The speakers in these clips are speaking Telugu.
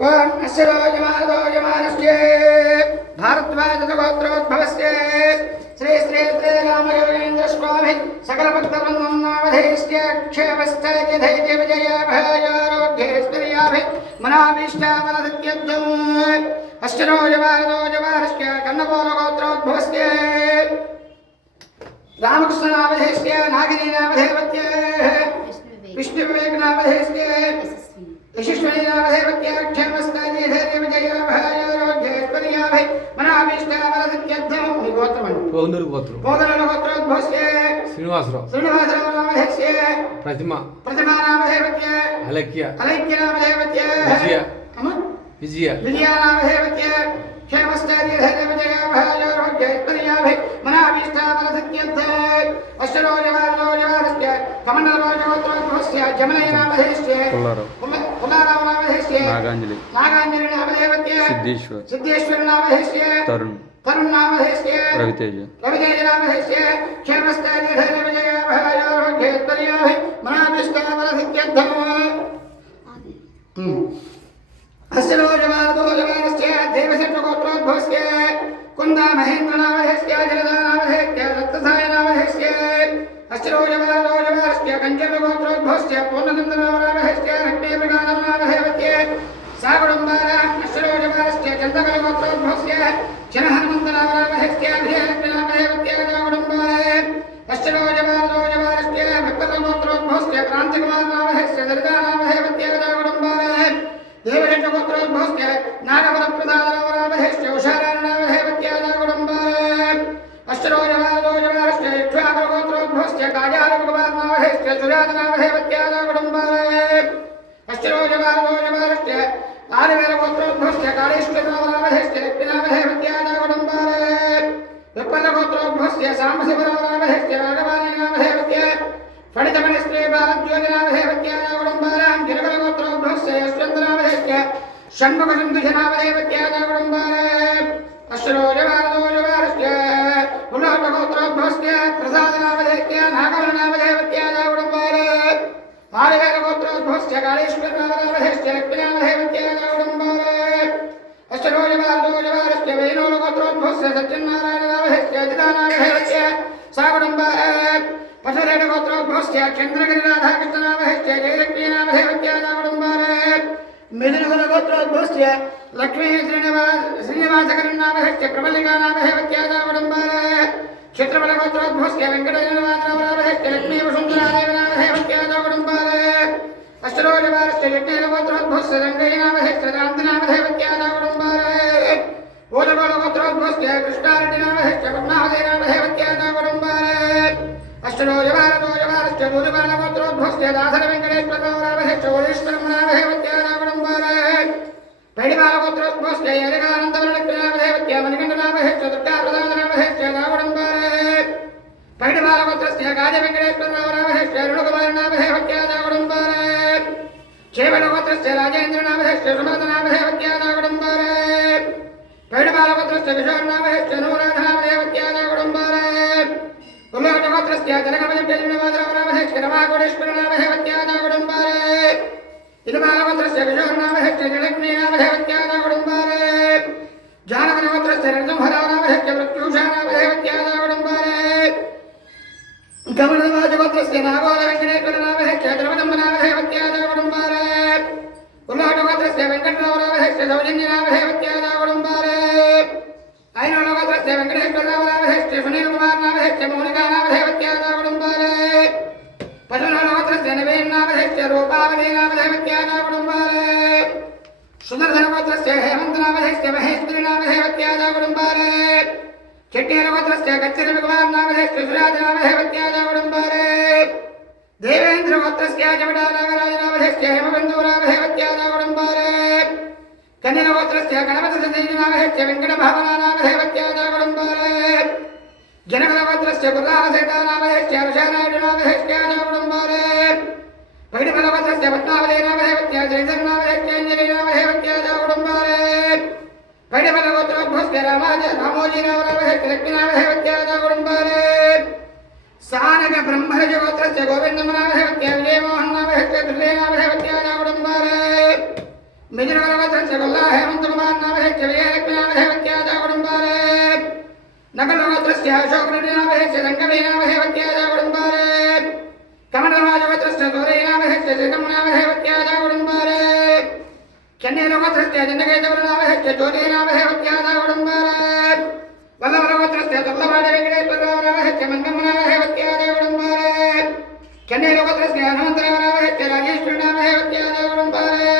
ओम अस्य रोजमानस्य भारद्वाजगोत्रोद्भवस्य श्री श्री श्री रामयोगेन्द्र स्वामी सकल भक्तवृन्दं नामधेयस्य क्षेमस्थैर्य धैर्य विजयाभयारोग्यैश्वर्याभि मनाभीष्टावनदित्यर्थम् अस्य रोजमानस्य कन्नपोलगोत्रोद्भवस्य रामकृष्ण नामधेयस्य नागिनी नामधेयस्य विष्णुविवेक नामधेयस्य यशस्वी नामधेयस्य क्षेमस्थैर्य धैर्य विजयाभयारोग्यैश्वर्याभि मनाभीष्टावनदित्यर्थम् पौनर गोत्रोद्भवस्य श्रीनिवासराव नामधेयस्य प्रतिमा नामधेयस्य अलैक्य नामधेयस्य विजय नामधेयस्य क्षेमस्थैर्य धैर्य विजयाभयारोग्यैश्वर्याभि मनाभीष्टावनदित्यर्थम् अष्टरोजवारस्य कमण्डलरोजगोत्रोद्भवस्य जमनय नामधेयस्य पुल्लाराव नामधेयस्य नागांजलि नामधेयस्य सिद्धेश्वर नामधेयस्य तरुण नामधेयस्य रवितेज नामधेयस्य क्षेमस्थैर्य धैर्य विजयाभयारोग्यैश्वर्याभि मनाभीष्टावनदित्यर्थम् अस्य रोजवारस्य देवशत्रुगोत्रोद्भवस्य कुन्दा महेन्द्र नामधेयस्य जलदा नामधेयस्य रक्तसाय नामधेयस्य अस्य रोजवारस्य कञ्चनगोत्रोद्भवस्य पूर्णनन्द नामधेयस्य रक्तेमृगानव नामधेयस्य साकुटुम्बानाम् अस्य रोजवारस्य चन्दकलगोत्रोद्भवस्य जनहनुमन्त नामधेयस्य अभिजयलक्ष्मी नामधेयस्य साकुटुम्बानाम् अस्य रोजवारस्य भक्तगोत्रोद्भवस्य क्रान्तिकुमार नामधेयस्य दलिता नामधेयस्य साकुटुम्बानाम् देवशत्रुगोत्रोद्भवस्य नागवरप्रसाद नामधेयस्य उषारायण नामधेयस्य साकुटुम्बानाम् अस्य रोजवारस्य इक्ष्वाकुगोत्रोद्भवस्य काजालकुमार नामधेयस्य सुजात नामधेयस्य साकुटुम्बानाम् अस्य रोजवारस्य आदिवेलगोत्रोद्भवस्य काळेश्वर नामधेयस्य लक्ष्मी नामधेयस्य साकुटुम्बानाम् विप्पलगोत्रोद्भवस्य साम्बशिवराव नामधेयस्य राघवानी नामधेयस्य फणितमणिश्री बालज्योति नामधेयस्य साकुटुम्बानाम् जनकलगोत्रोद्भवस्य यशवन्त नामधेयस्य षण्मुखसुन्दुष नामधेयस्य साकुटुम्बानाम् अस्य रोजवारस्य पुनर्गोत्रोद्भवस्य प्रसाद नामधेयस्य नागवल नामधेयस्य साकुटुम्बानाम् आदिवेलगोत्रोद्भवस्य काळेश्वर नामधेयस्य लक्ष्मी नामधेयस्य साकुटुम्बानाम् अस्य रोजवारस्य वैनोलगोत्रोद्भवस्य सत्यनारायण नामधेयस्य अजिता नामधेयस्य साकुटुम्बानाम् पशुरेणगोत्रोद्भवस्य चन्द्रगिरिराधाकृष्ण नामधेयस्य जयलक्ष्मी नामधेयस्य साकुटुम्बानाम् मिथुनगोत्रोद्भवस्य लक्ष्मी श्रीनिवासकरन् नामधेयस्य प्रबलिका नामधेयस्य साकुटुम्बानाम् क्षेत्रफलगोत्रोद्भवस्य वेङ्कटेश्वरनाथ नामधेयस्य लक्ष्मी वसुन्धरादेवी नामधेयस्य साकुटुम्बानाम् अष्टरोजवारस्य यज्ञगोत्रोद्भवस्य रङ्गैः नामधेयस्य शान्ति नामधेयस्य साकुटुम्बानाम् ओलगोलगोत्रोद्भवस्य कृष्णारेड्डी नामधेयस्य पद्मावती नामधेयस्य साकुटुम्बानाम् अष्टरोजवारस्य दूरबालगोत्रोद्भवस्य दासर वेङ्कटेश्वरराव नामधेयस्य ओलेश्वरम् नामधेयस्य साकुटुम्बानाम् पैडिबालगोत्रोद्भवस्य यजगानन्दवरलक्ष्मी नामधेयस्य मणिकण्ठ नामधेयस्य दुर्गाप्रसाद नामधेयस्य साकुटुम्बानाम् पैडिबालगोत्रस्य गाजवेङ्कटेश्वरराव नामधेयस्य अरुणकुमार नामधेयस्य साकुटुम्बानाम् चेवलगोत्रस्य राजेन्द्र नामधेयस्य सुमलत नामधेयस्य साकुटुम्बानाम् पैडिबालगोत्रस्य किशोर नामधेयस्य नूनाथ नामधेयस्य साकुटुम्बानाम् उल्लोचगोत्रस्य जनकमजप्यजिनवादराव नामधेयस्य रमाकोटेश्वर नामधेयस्य साकुटुम्बानाम् इदबालगोत्रस्य किशोर नामधेयस्य जलक्ष्मी नामधेयस्य साकुटुम्बानाम् जानवनगोत्रस्य नरसिंहराव नामधेयस्य प्रत्यूषा नामधेयस्य साकुटुम्बानाम् गमनवाजगोत्रस्य नागोल वेङ्कटेश्वर नामधेयस्य द्रवदम्ब नामधेयस्य साकुटुम्बानाम् उल्लोचगोत्रस्य वेङ्कटराव नामधेयस्य सौजन्य नामधेयस्य साकुटुम्बानाम् ऐनोलगोत्रस्य वेङ्कटेश्वरराव नामधेयस्य सुनीलकुमार नामधेयस्य मौलिका नामधेयस्य साकुटुम्बानाम् पशुनगोत्रस्य नवीन नामधेयस्य रूपावली नामधेयस्य साकुटुम्बानाम् सुदर्शनगोत्रस्य हेमन्त नामधेयस्य महेश्वरी नामधेयस्य साकुटुम्बानाम् चेट्टीलगोत्रस्य कच्चरविकुमार नामधेयस्य सुजात नामधेयस्य साकुटुम्बानाम् देवेन्द्रगोत्रस्य जमटा नागराज नामधेयस्य हेमबन्धु नामधेयस्य साकुटुम्बानाम् कन्यनगोत्रस्य गणपतिसतीज नामधेयस्य वेङ्कटभावना नामधेयस्य साकुटुम्बानाम् जनकलगोत्रस्य गुरुरामसेता नामधेयस्य ऋषानायुडु नामधेयस्य साकुटुम्बानाम् पैडिफलगोत्रस्य पद्मावती नामधेयस्य श्रीधर नामधेयस्य अञ्जली नामधेयस्य साकुटुम्बानाम् पैडिफलगोत्रोद्भवस्य रामोजी नामधेयस्य लक्ष्मी नामधेयस्य साकुटुम्बानाम् सानक ब्रह्मरजगोत्रस्य गोविन्दम नामधेयस्य विजयमोहन नामधेयस्य दुर्गे नामधेयस्य साकुटुम्बानाम् मिजुनगरगोत्रस्य गोल्ला हेमन्तकुमार नामधेयस्य विजयलक्ष्मी नामधेयवत्याजा कुटुम्बारे नकलगोत्रस्य अशोकरेड्डी नामधेयस्य रङ्गवी नामधेयवत्याजा कुटुम्बारे कमलराजगोत्रस्य सूरय नामधेयस्य श्रीकम् नामधेयवत्याजा कुटुम्बारे चन्नेलगोत्रस्य चन्द्रकेतुर्नामधेयस्य ज्योति नामधेयवत्याजा कुटुम्बारे वल्लभगोत्रस्य दुर्लभाय वेङ्कटेश्वरराव नामधेयस्य मङ्गम् नामधेयवत्याजा कुटुम्बारे चन्नेलगोत्रस्य हनुमन्तराव नामधेयस्य राजेश्वरी नामधेयवत्याजा कुटुम्बारे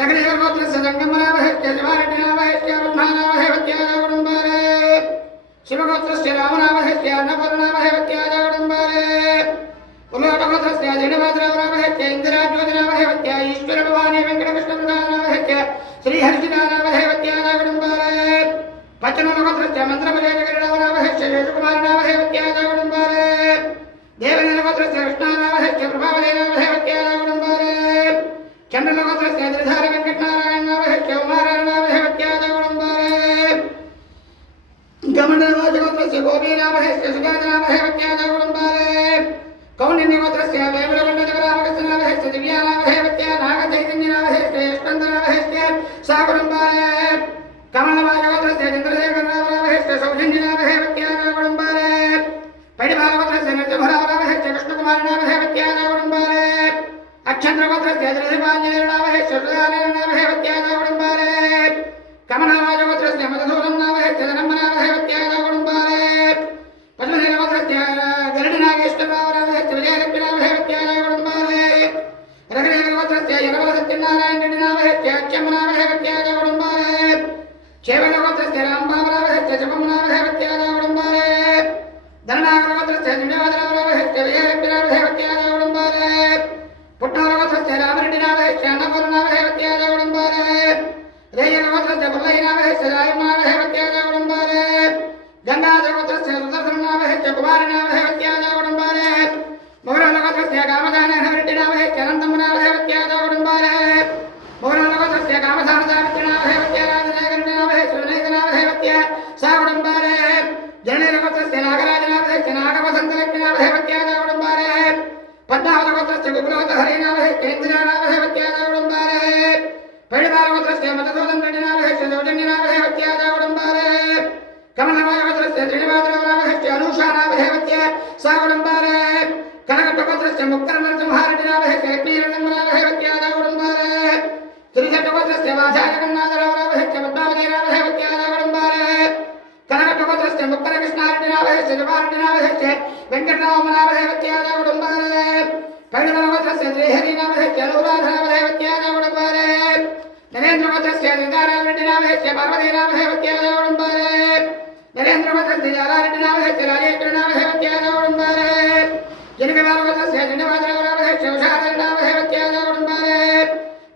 रघुनगरगोत्रस्य जङ्गम् नामधेयस्य शिवारेड्डी नामधेयस्य रत्ना नामधेयवत्याजा कुटुम्बारे शिवगोत्रस्य राम नामधेयस्य अन्नपूर्ण नामधेयवत्याजा कुटुम्बारे उल्लोटगोत्रस्य श्रीनिवासराव नामधेयस्य इन्दिराज्योति नामधेयवत्या ईश्वरभवानी वेङ्कटकृष्णप्रसाद नामधेयस्य श्रीहर्षिता नामधेयवत्याजा कुटुम्बारे पच्चनगोत्रस्य मन्त्रपदेशगिरिराव नामधेयस्य शेषकुमार नामधेयवत्याजा कुटुम्बारे देवनगोत्रस्य कृष्णा नामधेयस्य प्रभावती नामधेयवत्याजा कुटुम्बारे चन्द्रनगोत्रस्य त्रिधार वेङ्कटनारायण नामधेयस्य उमारायण नामधेयवत्याजा कुटुम्बारे गमण्डलगोत्रस्य गोपी नामधेयस्य सुजाता नामधेयवत्याजा कुटुम्बारे कौण्डिन्यगोत्रस्य वेमुलगण्डदेवरामकृष्ण नामधेयस्य दिव्या नामधेयवत्या नागचैतन्य नामधेयस्य यशवन्त नामधेयस्य सा कुटुम्बारे कमलवाजगोत्रस्य चन्द्रशेखर नामधेयस्य सौजन्य नामधेयवत्याजा कुटुम्बारे पैडिभागोत्रस्य नृत्यभराव नामधेयस्य कृष्णकुमार नामधेयवत्याजा कुटुम्बारे अक्षन्द्रगोत्रस्य त्रिदीपाञ्जनेय नामधेयस्य सुधानेय नामधेयवत्याजा कुटुम्बारे कमलवाजगोत्रस्य मधुसूदन नामधेयस्य धनम्म नामधेयवत्याजा कुटुम्बारे पद्मसेनगोत्रस्य गरुडनागेश्वरराव नामधेयस्य विजयलक्ष्मी नामधेयवत्याजा कुटुम्बारे रघुनगरगोत्रस्य यनवलसत्यनारायण रेड्डी नामधेयस्य अच्चम्म नामधेयवत्याजा कुटुम्बारे चेवलगोत्रस्य रामबाब नामधेयस्य शुभम् नामधेयवत्याजा कुटुम्बारे धननागरगोत्रस्य श्रीनिवासराव नामधेयस्य विजयलक्ष्मी नामधेयवत्याजा कुटुम्बारे पुट्टारगोत्रस्य रामरेड्डी नामधेयस्य अन्नपूर्ण नामधेयवत्याजा कुटुम्बारे रेयनगोत्रस्य पुल्लय्य नामधेयस्य रायम् नामधेयवत्याजा कुटुम्बारे गङ्गाधरगोत्रस्य सुदर्शन नामधेयस्य कुमार नामधेयवत्याजा कुटुम्बारे मोगरनगोत्रस्य कामदानरेड्डी नामधेयस्य अनन्तम् नामधेयवत्याजा कुटुम्बारे मोगरनगोत्रस्य कामसारदामित्र नामधेयवत्याजा नामधेयस्य विनयत नामधेयवत्या सा कुटुम्बारे जननीनगोत्रस्य नागराज नामधेयस्य नागवसन्तलक्ष्मी नामधेयवत्याजा कुटुम्बारे पद्मावतगोत्रस्य विपुलोदहरि नामधेयस्य इन्दिरा नामधेयवत्याजा कुटुम्बारे पैडिभागोत्रस्य मधुसूदन रेड्डी नामधेयस्य सौजन्य नामधेयवत्याजा कुटुम्बारे कमलवाजगोत्रस्य श्रीनिवासराव नामधेयस्य अनूषा नामधेयवत्या सा कुटुम्बारे कनकट्टगोत्रस्य मुक्तनरसिंहारेड्डी नामधेयस्य लक्ष्मीरङ्गम् नामधेयवत्याजा कुटुम्बारे श्रीशट्टगोत्रस्य वासाजगन्नाथराव नामधेयस्य पद्मावती नामधेयवत्याजा कुटुम्बारे कनकट्टगोत्रस्य मुक्तनकृष्णारेड्डी नामधेयस्य जवारेड्डी नामधेयस्य वेङ्कटराव नामधेयवत्याजा कुटुम्बारे पैडिमलगोत्रस्य श्रीहरि नामधेयस्य अनुराध नामधेयवत्याजा कुटुम्बारे नरेन्द्रगोत्रस्य सीतारामरेड्डी नामधेयस्य पार्वती नामधेयवत्याजा कुटुम्बारे नरेन्द्रगोत्रस्य जालारेड्डी नामधेयस्य राजेश्वरी नामधेयवत्याजा कुटुम्बारे जनकभागोत्रस्य श्रीनिवासराव नामधेयस्य उषारेड्डी नामधेयवत्याजा कुटुम्बारे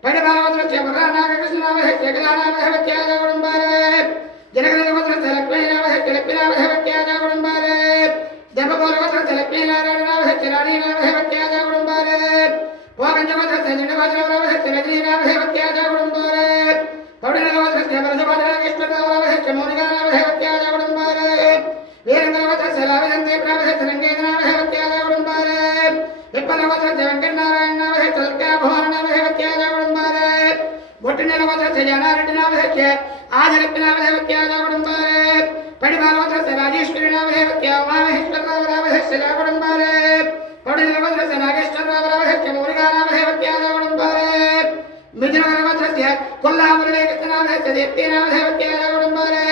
पैडिभागोत्रस्य मुद्रानागकृष्ण नामधेयस्य कला नामधेयवत्याजा कुटुम्बारे जनकगोत्रस्य लक्ष्मी नामधेयस्य लक्ष्मी नामधेयवत्याजा कुटुम्बारे देवगोत्रस्य लक्ष्मीनारायण नामधेयस्य राणी नामधेयवत्याजा कुटुम्बारे भोगञ्जगोत्रस्य श्रीनिवासराव नामधेयस्य रजनी नामधेयवत्याजा कुटुम्बारे पौडिनगोत्रस्य वरदपाटनागेश्वरराव नामधेयस्य मौनिका नामधेयवत्याजा कुटुम्बारे वीरङ्गगोत्रस्य लाभचन्द्रे नामधेयस्य रङ्गेश नामधेयवत्याजा कुटुम्बारे विप्पलगोत्रस्य वेङ्कटनारायण नामधेयस्य दुर्गाभवानी नामधेयवत्याजा कुटुम्बारे भोट्टिनेलगोत्रस्य जानारेड्डी नामधेयस्य आदिलक्ष्मी नामधेयवत्याजा कुटुम्बारे पैडिभागोत्रस्य राजेश्वरी नामधेयवत्या उमामहेश्वरराव नामधेयस्य सा कुटुम्बारे पौडिनगोत्रस्य नागेश्वरराव नामधेयस्य मौनिका नामधेयवत्याजा कुटुम्बारे मिथुनगोत्रस्य कोल्लामुरलीकृष्ण नामधेयस्य दीप्ति नामधेयवत्याजा कुटुम्बारे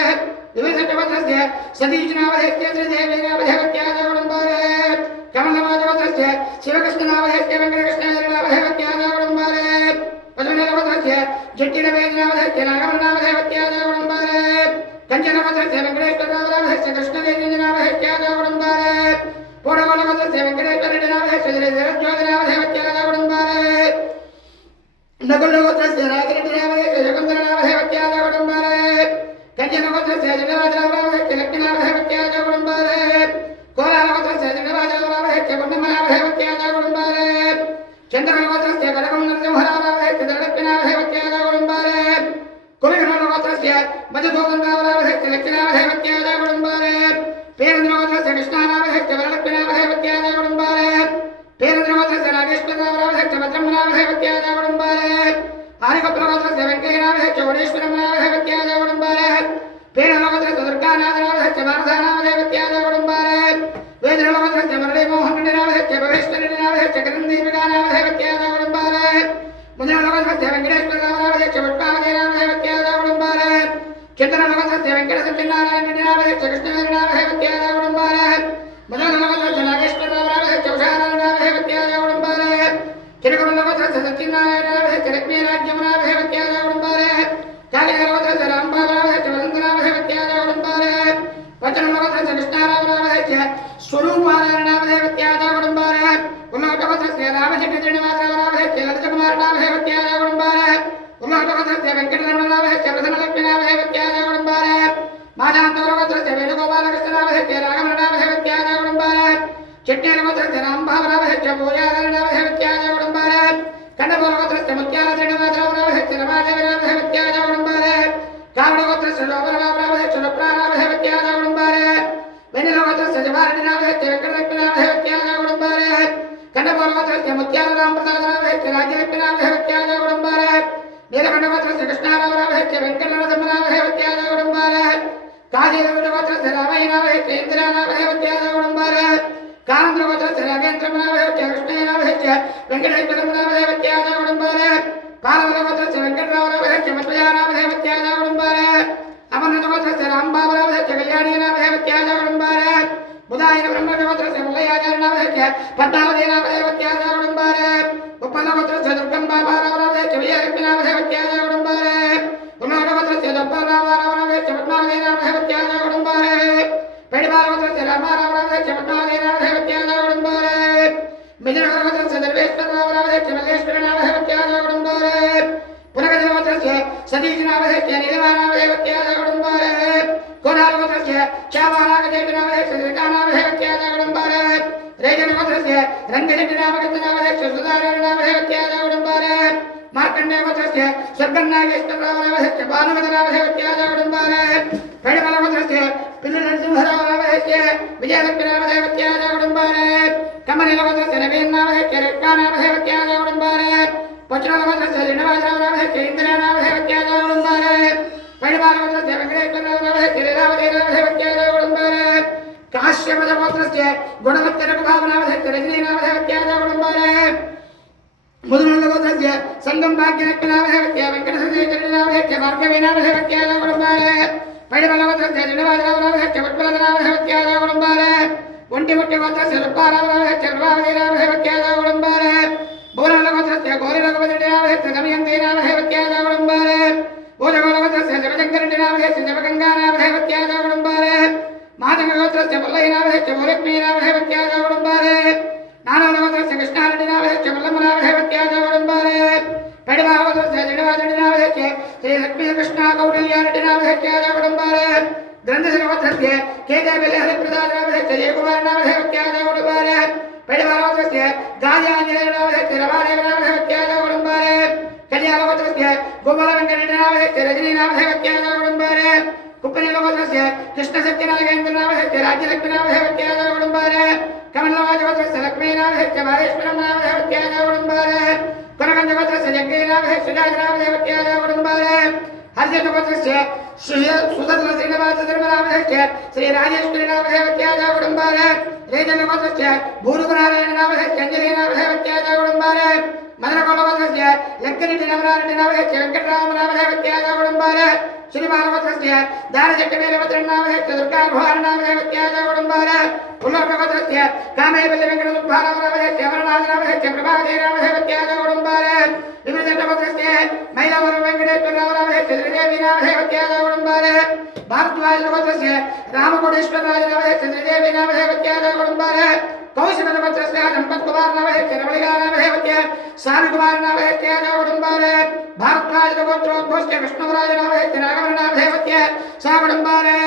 विविधगोत्रस्य सतीश नामधेयस्य श्रीदेवी नामधेयवत्याजा कुटुम्बारे कमलवाजगोत्रस्य शिवकृष्ण नामधेयस्य वेङ्कटकृष्ण नामधेयवत्याजा कुटुम्बारे पद्मनगोत्रस्य जट्टिनवेद नामधेयस्य नागमण नामधेयवत्याजा कुटुम्बारे कंचनगोत्रस्य वेङ्कटेश्वरराव नामधेयस्य कृष्णदेवी नामधेयवत्याजा कुटुम्बारे पूर्णगोत्रस्य वेङ्कटेश्वररेड्डी नामधेयस्य जगज्योति नामधेयवत्याजा कुटुम्बारे नकुलगोत्रस्य नागिरेड्डी नामधेयस्य शकुन्तल नामधेयवत्याजा कुटुम्बारे कंचनगोत्रस्य श्रीनिवासराव नामधेयस्य लक्ष्मी नामधेयवत्याजा कुटुम्बारे कोलारगोत्रस्य श्रीनिवासराव नामधेयस्य कुण्डम्म नामधेयवत्याजा कुटुम्बारे चन्द्रगोत्रस्य कनकम् नरसिंहराव नामधेयस्य धनलक्ष्मी नामधेयवत्याजा कुटुम्बारे कुलगुणगोत्रस्य मधुसूदनराव नामधेयस्य लक्ष्मी नामधेयवत्याजा कुटुम्बारे पेरेन्द्रगोत्रस्य कृष्णा नामधेयस्य वरलक्ष्मी नामधेयवत्याजा कुटुम्बारे पेरेन्द्रगोत्रस्य नागेश्वरराव नामधेयस्य भद्रम् नामधेयवत्याजा कुटुम्बारे आर्यगोत्रस्य वेङ्कयनामधेयस्य गुणेश्वरनामधेयस्य गुणम्बारे पेरलोकस्य दुर्गानामधेयस्य मानसानामधेयस्य गुणम्बारे वेदलोकस्य मुरलीमोहननामधेयस्य भवेश्वरनामधेयस्य ग्रन्थदीपिकानामधेयस्य गुणम्बारे मुद्रलोकस्य वेङ्कटेश्वरनामधेयस्य पुष्पावधेयनामधेयस्य गुणम्बारे चित्रलोकस्य वेङ्कटसत्यनारायणनामधेयस्य कृष्णनामधेयस्य गुणम्बारे मुद्रलोकस्य नागेश्वरनामधेयस्य उषानामधेयस्य गुणम्बारे चिरकुललोकस्य सत्यनारायणनामधेयस्य लक्ष्मीराज्यमनामधेयस्य गुणम्बारे कालिकलोकस्य रामबाबनामधेयस्य वसन्तनामधेयस्य गुणम्बारे वचनलोकस्य कृष्णारामनामधेयस्य स्वरूपानामधेयस्य गुणम्बारे उल्लोकस्य रामचन्द्रश्रीनिवासनामधेयस्य ललितकुमारनामधेयस्य गुणम्बारे उल्लोकस्य वेङ्कटरमणनामधेयस्य प्रसन्नलक्ष्मीनामधेयस्य गुणम्बारे माधान्तलोकस्य वेणुगोपालकृष्णनामधेयस्य राघवनामधेयस्य गुणम्बारे चिट्टेलोकस्य रामभावनामधेयस्य पूजाधरनामधेयस्य गुणम्बारे कण्डपोलोकस्य मुत्यालश्रीनिवासनामधेयस्य रमादेवीनामधेयस्य गुणम्बारे कावडगोत्रस्य लोपरबाबनामधेयस्य लोप्रानामधेयस्य गुणम्बारे वेणुलोकस्य जवारणनामधेयस्य वेङ्कटलक्ष्मीनामधेयस्य गुणम्बारे कण्डपोलोकस्य मुत्यालरामप्रसादनामधेयस्य राज्यलक्ष्मीनामधेयस्य गुणम्बारे नीलकण्डगोत्रस्य कृष्णारामनामधेयस्य वेङ्कटरमणनामधेयस्य गुणम्बारे काशीगोत्रस्य रामयनामधेयस्य इन्द्रानामधेयस्य गुणम्बारे कानन्द्रगोत्रस्य रागेन्द्रमनामधेयस्य कृष्णनामधेयस्य वेङ्कटेश्वरनामधेयस्य गुणम्बारे पालवलगोत्रस्य वेङ्कटरामनामधेयस्य मत्वयानामधेयस्य गुणम्बारे अमरनाथगोत्रस्य रामबाबनामधेयस्य कल्याणीनामधेयस्य गुणम्बारे बुधायन ब्रह्मगोत्रस्य मुल्लयाचार्यनामधेयस्य पद्मावतीनामधेयस्य गुणम्बारे उपलगोत्रस्य दुर्गम्बाबानामधेयस्य विजयलक्ष्मीनामधेयस्य गुणम्बारे उन्नतगोत्रस्य दब्बरामानामधेयस्य पद्मावतीनामधेयस्य गुणम्बारे पेडिबालगोत्रस्य रामानामधेयस्य पद्मावतीनामधेयस्य गुणम्बारे मिथिलागोत्रस्य सर्वेश्वरनामधेयस्य मल्लेश्वरनामधेयस्य गुणम्बारे पुनगजगोत्रस्य सतीशनामधेयस्य नीलमानामधेयस्य गुणम्बारे कोणालगोत्रस्य चावानागजेटनामधेयस्य श्रीकानामधेयस्य गुणम्बारे रेजनगोत्रस्य रङ्गजेटनामगतनामधेयस्य सुधारनामधेयस्य गुणम्बारे मार्कण्डेयगोत्रस्य स्वर्गन्नागेश्वरनामधेयस्य भानुमतनामधेयस्य गुणम्बारे पेडिबलगोत्रस्य पिल्लनरसिंहरामनामधेयस्य विजयलक्ष्मीनामधेयस्य गुणम्बारे कमलगोत्रस्य नवीननामधेयस्य रेक्कानामधेयस्य गुणम्बारे पचनगोत्रस्य श्रीनिवासनामधेयस्य इन्द्रानामधेयस्य गुणम्बारे पेडिबालगोत्रस्य वेङ्कटेश्वरनामधेयस्य लीलावतीनामधेयस्य गुणम्बारे काश्यपदगोत्रस्य गुणवत्तरघुभावनामधेयस्य रजनीनामधेयस्य गुणम्बारे मुद्रलोकस्य संगम भाग्यलक्ष्मीनामधेयस्य वेङ्कटसतीचरणनामधेयस्य भार्गवीनामधेयस्य गुणम्बारे पेडिबलगोत्रस्य श्रीनिवासनामधेयस्य उत्पलनामधेयस्य गुणम्बारे ओण्टिमुट्टिगोत्रस्य रुक्मानामधेयस्य प्रभावतीनामधेयस्य गुणम्बारे भूरलगोत्रस्य गौरीलघुपतिनामधेयस्य दमयन्तीनामधेयस्य गुणम्बारे भूजगोलगोत्रस्य जपशङ्करनामधेयस्य जपगङ्गानामधेयस्य गुणम्बारे मातङ्गगोत्रस्य मुल्लयनामधेयस्य भूलक्ष्मीनामधेयस्य गुणम्बारे नानालगोत्रस्य कृष्णारेड्डिनामधेयस्य मल्लम्मनामधेयस्य गुणम्बारे पेडिबालगोत्रस्य श्रीनिवासरेड्डिनामधेयस्य श्रीलक्ष्मीकृष्णकौटिल्यारेड्डिनामधेयस्य गुणम्बारे ग्रन्थशिलगोत्रस्य केतेबिल्लहरिप्रसादनामधेयस्य जयकुमारनामधेयस्य गुणम्बारे पेडिबालगोत्रस्य गायाञ्जनेयनामधेयस्य रमादेवीनामधेयस्य गुणम्बारे कल्याणगोत्रस्य गोपालवेङ्कटेशनामधेयस्य रजनीनामधेयस्य गुणम्बारे कुप्पनिलगोत्रस्य कृष्णसत्यनारायणनामधेयस्य राज्यलक्ष्मीनामधेयस्य गुणम्बारे कमलगोत्रस्य लक्ष्मीनामधेयस्य माहेश्वरनामधेयस्य गुणम्बारे कोनगञ्जगोत्रस्य जग्गेयनामधेयस्य सुजातनामधेयस्य गुणम्बारे हर्षगोत्रस्य सुदर्शनश्रीनिवासधर्मनामधेयस्य श्रीराजेश्वरीनामधेयस्य गुणम्बारे रेजनगोत्रस्य भूरुगुणारायणनामधेयस्य अञ्जलीनामधेयस्य गुणम्बारे मदनगोलगोत्रस्य लङ्करेड्डिनामधेयस्य वेङ्कटरामनामधेयस्य गुणम्बारे श्रीबालगोत्रस्य दानचट्टवीरभद्रनामधेयस्य दुर्गाभवारनामधेयस्य गुणम्बारे उल्लोकगोत्रस्य कामेपल्लिवेङ्कटसुब्बारामनामधेयस्य अमरनाथनामधेयस्य प्रभावतीनामधेयस्य गुणम्बारे विमलचट्टगोत्रस्य मैलावरवेङ्कटेश्वरनामधेयस्य श्रीदेवीनामधेयस्य गुणम्बारे भारद्वाजगोत्रस्य रामकोटेश्वरराजनामधेयस्य श्रीदेवीनामधेयस्य गुणम्बारे कौशिकगोत्रस्य सम्पत्कुमारनामधेयस्य रमणिकानामधेयस्य स्वामिकुमारनामधेयस्य गुणम्बारे भारद्वाजगोत्रोद्भवस्य कृष्णराजनामधेयस्य राघवनामधेयस्य गुणम्बारे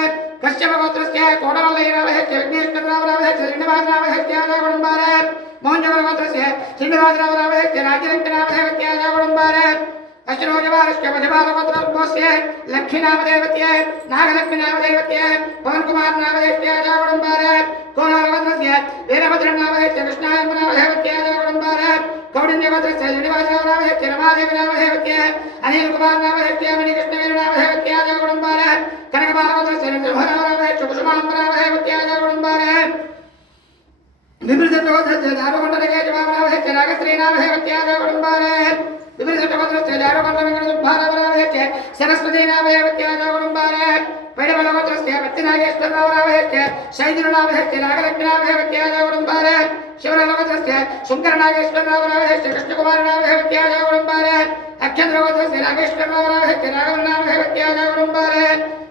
कश्यपगोत्रस्य कोडमल्लयनामधेयस्य विघ्नेश्वरनामधेयस्य श्रीनिवासनामधेयस्य गुणम्बारे मोहनजगोत्रस्य श्रीनिवासनामधेयस्य राज्यलक्ष्मीनामधेयस्य गुणम्बारे अश्विनोजवारस्य मध्यबालगोत्रोद्भवस्य लक्ष्मीनामधेयस्य नागलक्ष्मीनामधेयस्य पवनकुमारनामधेयस्य गुणम्बारे कोणालगोत्रस्य वीरभद्रनामधेयस्य कृष्णायनामधेयस्य गुणम्बारे कौडिन्यगोत्रस्य श्रीनिवासनामधेयस्य रमादेवीनामधेयस्य अनिल कुमार नाम है क्या मणि कृष्ण मेरे नाम है क्या जा कुटुंबार कनक बालवत्र से नाम है कुसुमांब नाम है क्या जा कुटुंबार विपरीत नवोत्र से दारुगंड के जवाब नाम है नागश्री नाम है क्या जा कुटुंबार विपरीत नवोत्र से दारुगंड में सुभान नाम है सरस्वती नाम है क्या जा कुटुंबार पहले नवोत्र से वत्तिनागेश्वर नाम है शैद्र नाम है नागलक्ष्मी नाम है क्या जा कुटुंबार शिवर नवोत्र से शंकर नागेश्वर नाम है कृष्ण कुमार नाम है क्या जा कुटुंबार अक्षर नवोत्र से नागेश्वर नाम है राघव नाम है क्या जा कुटुंबार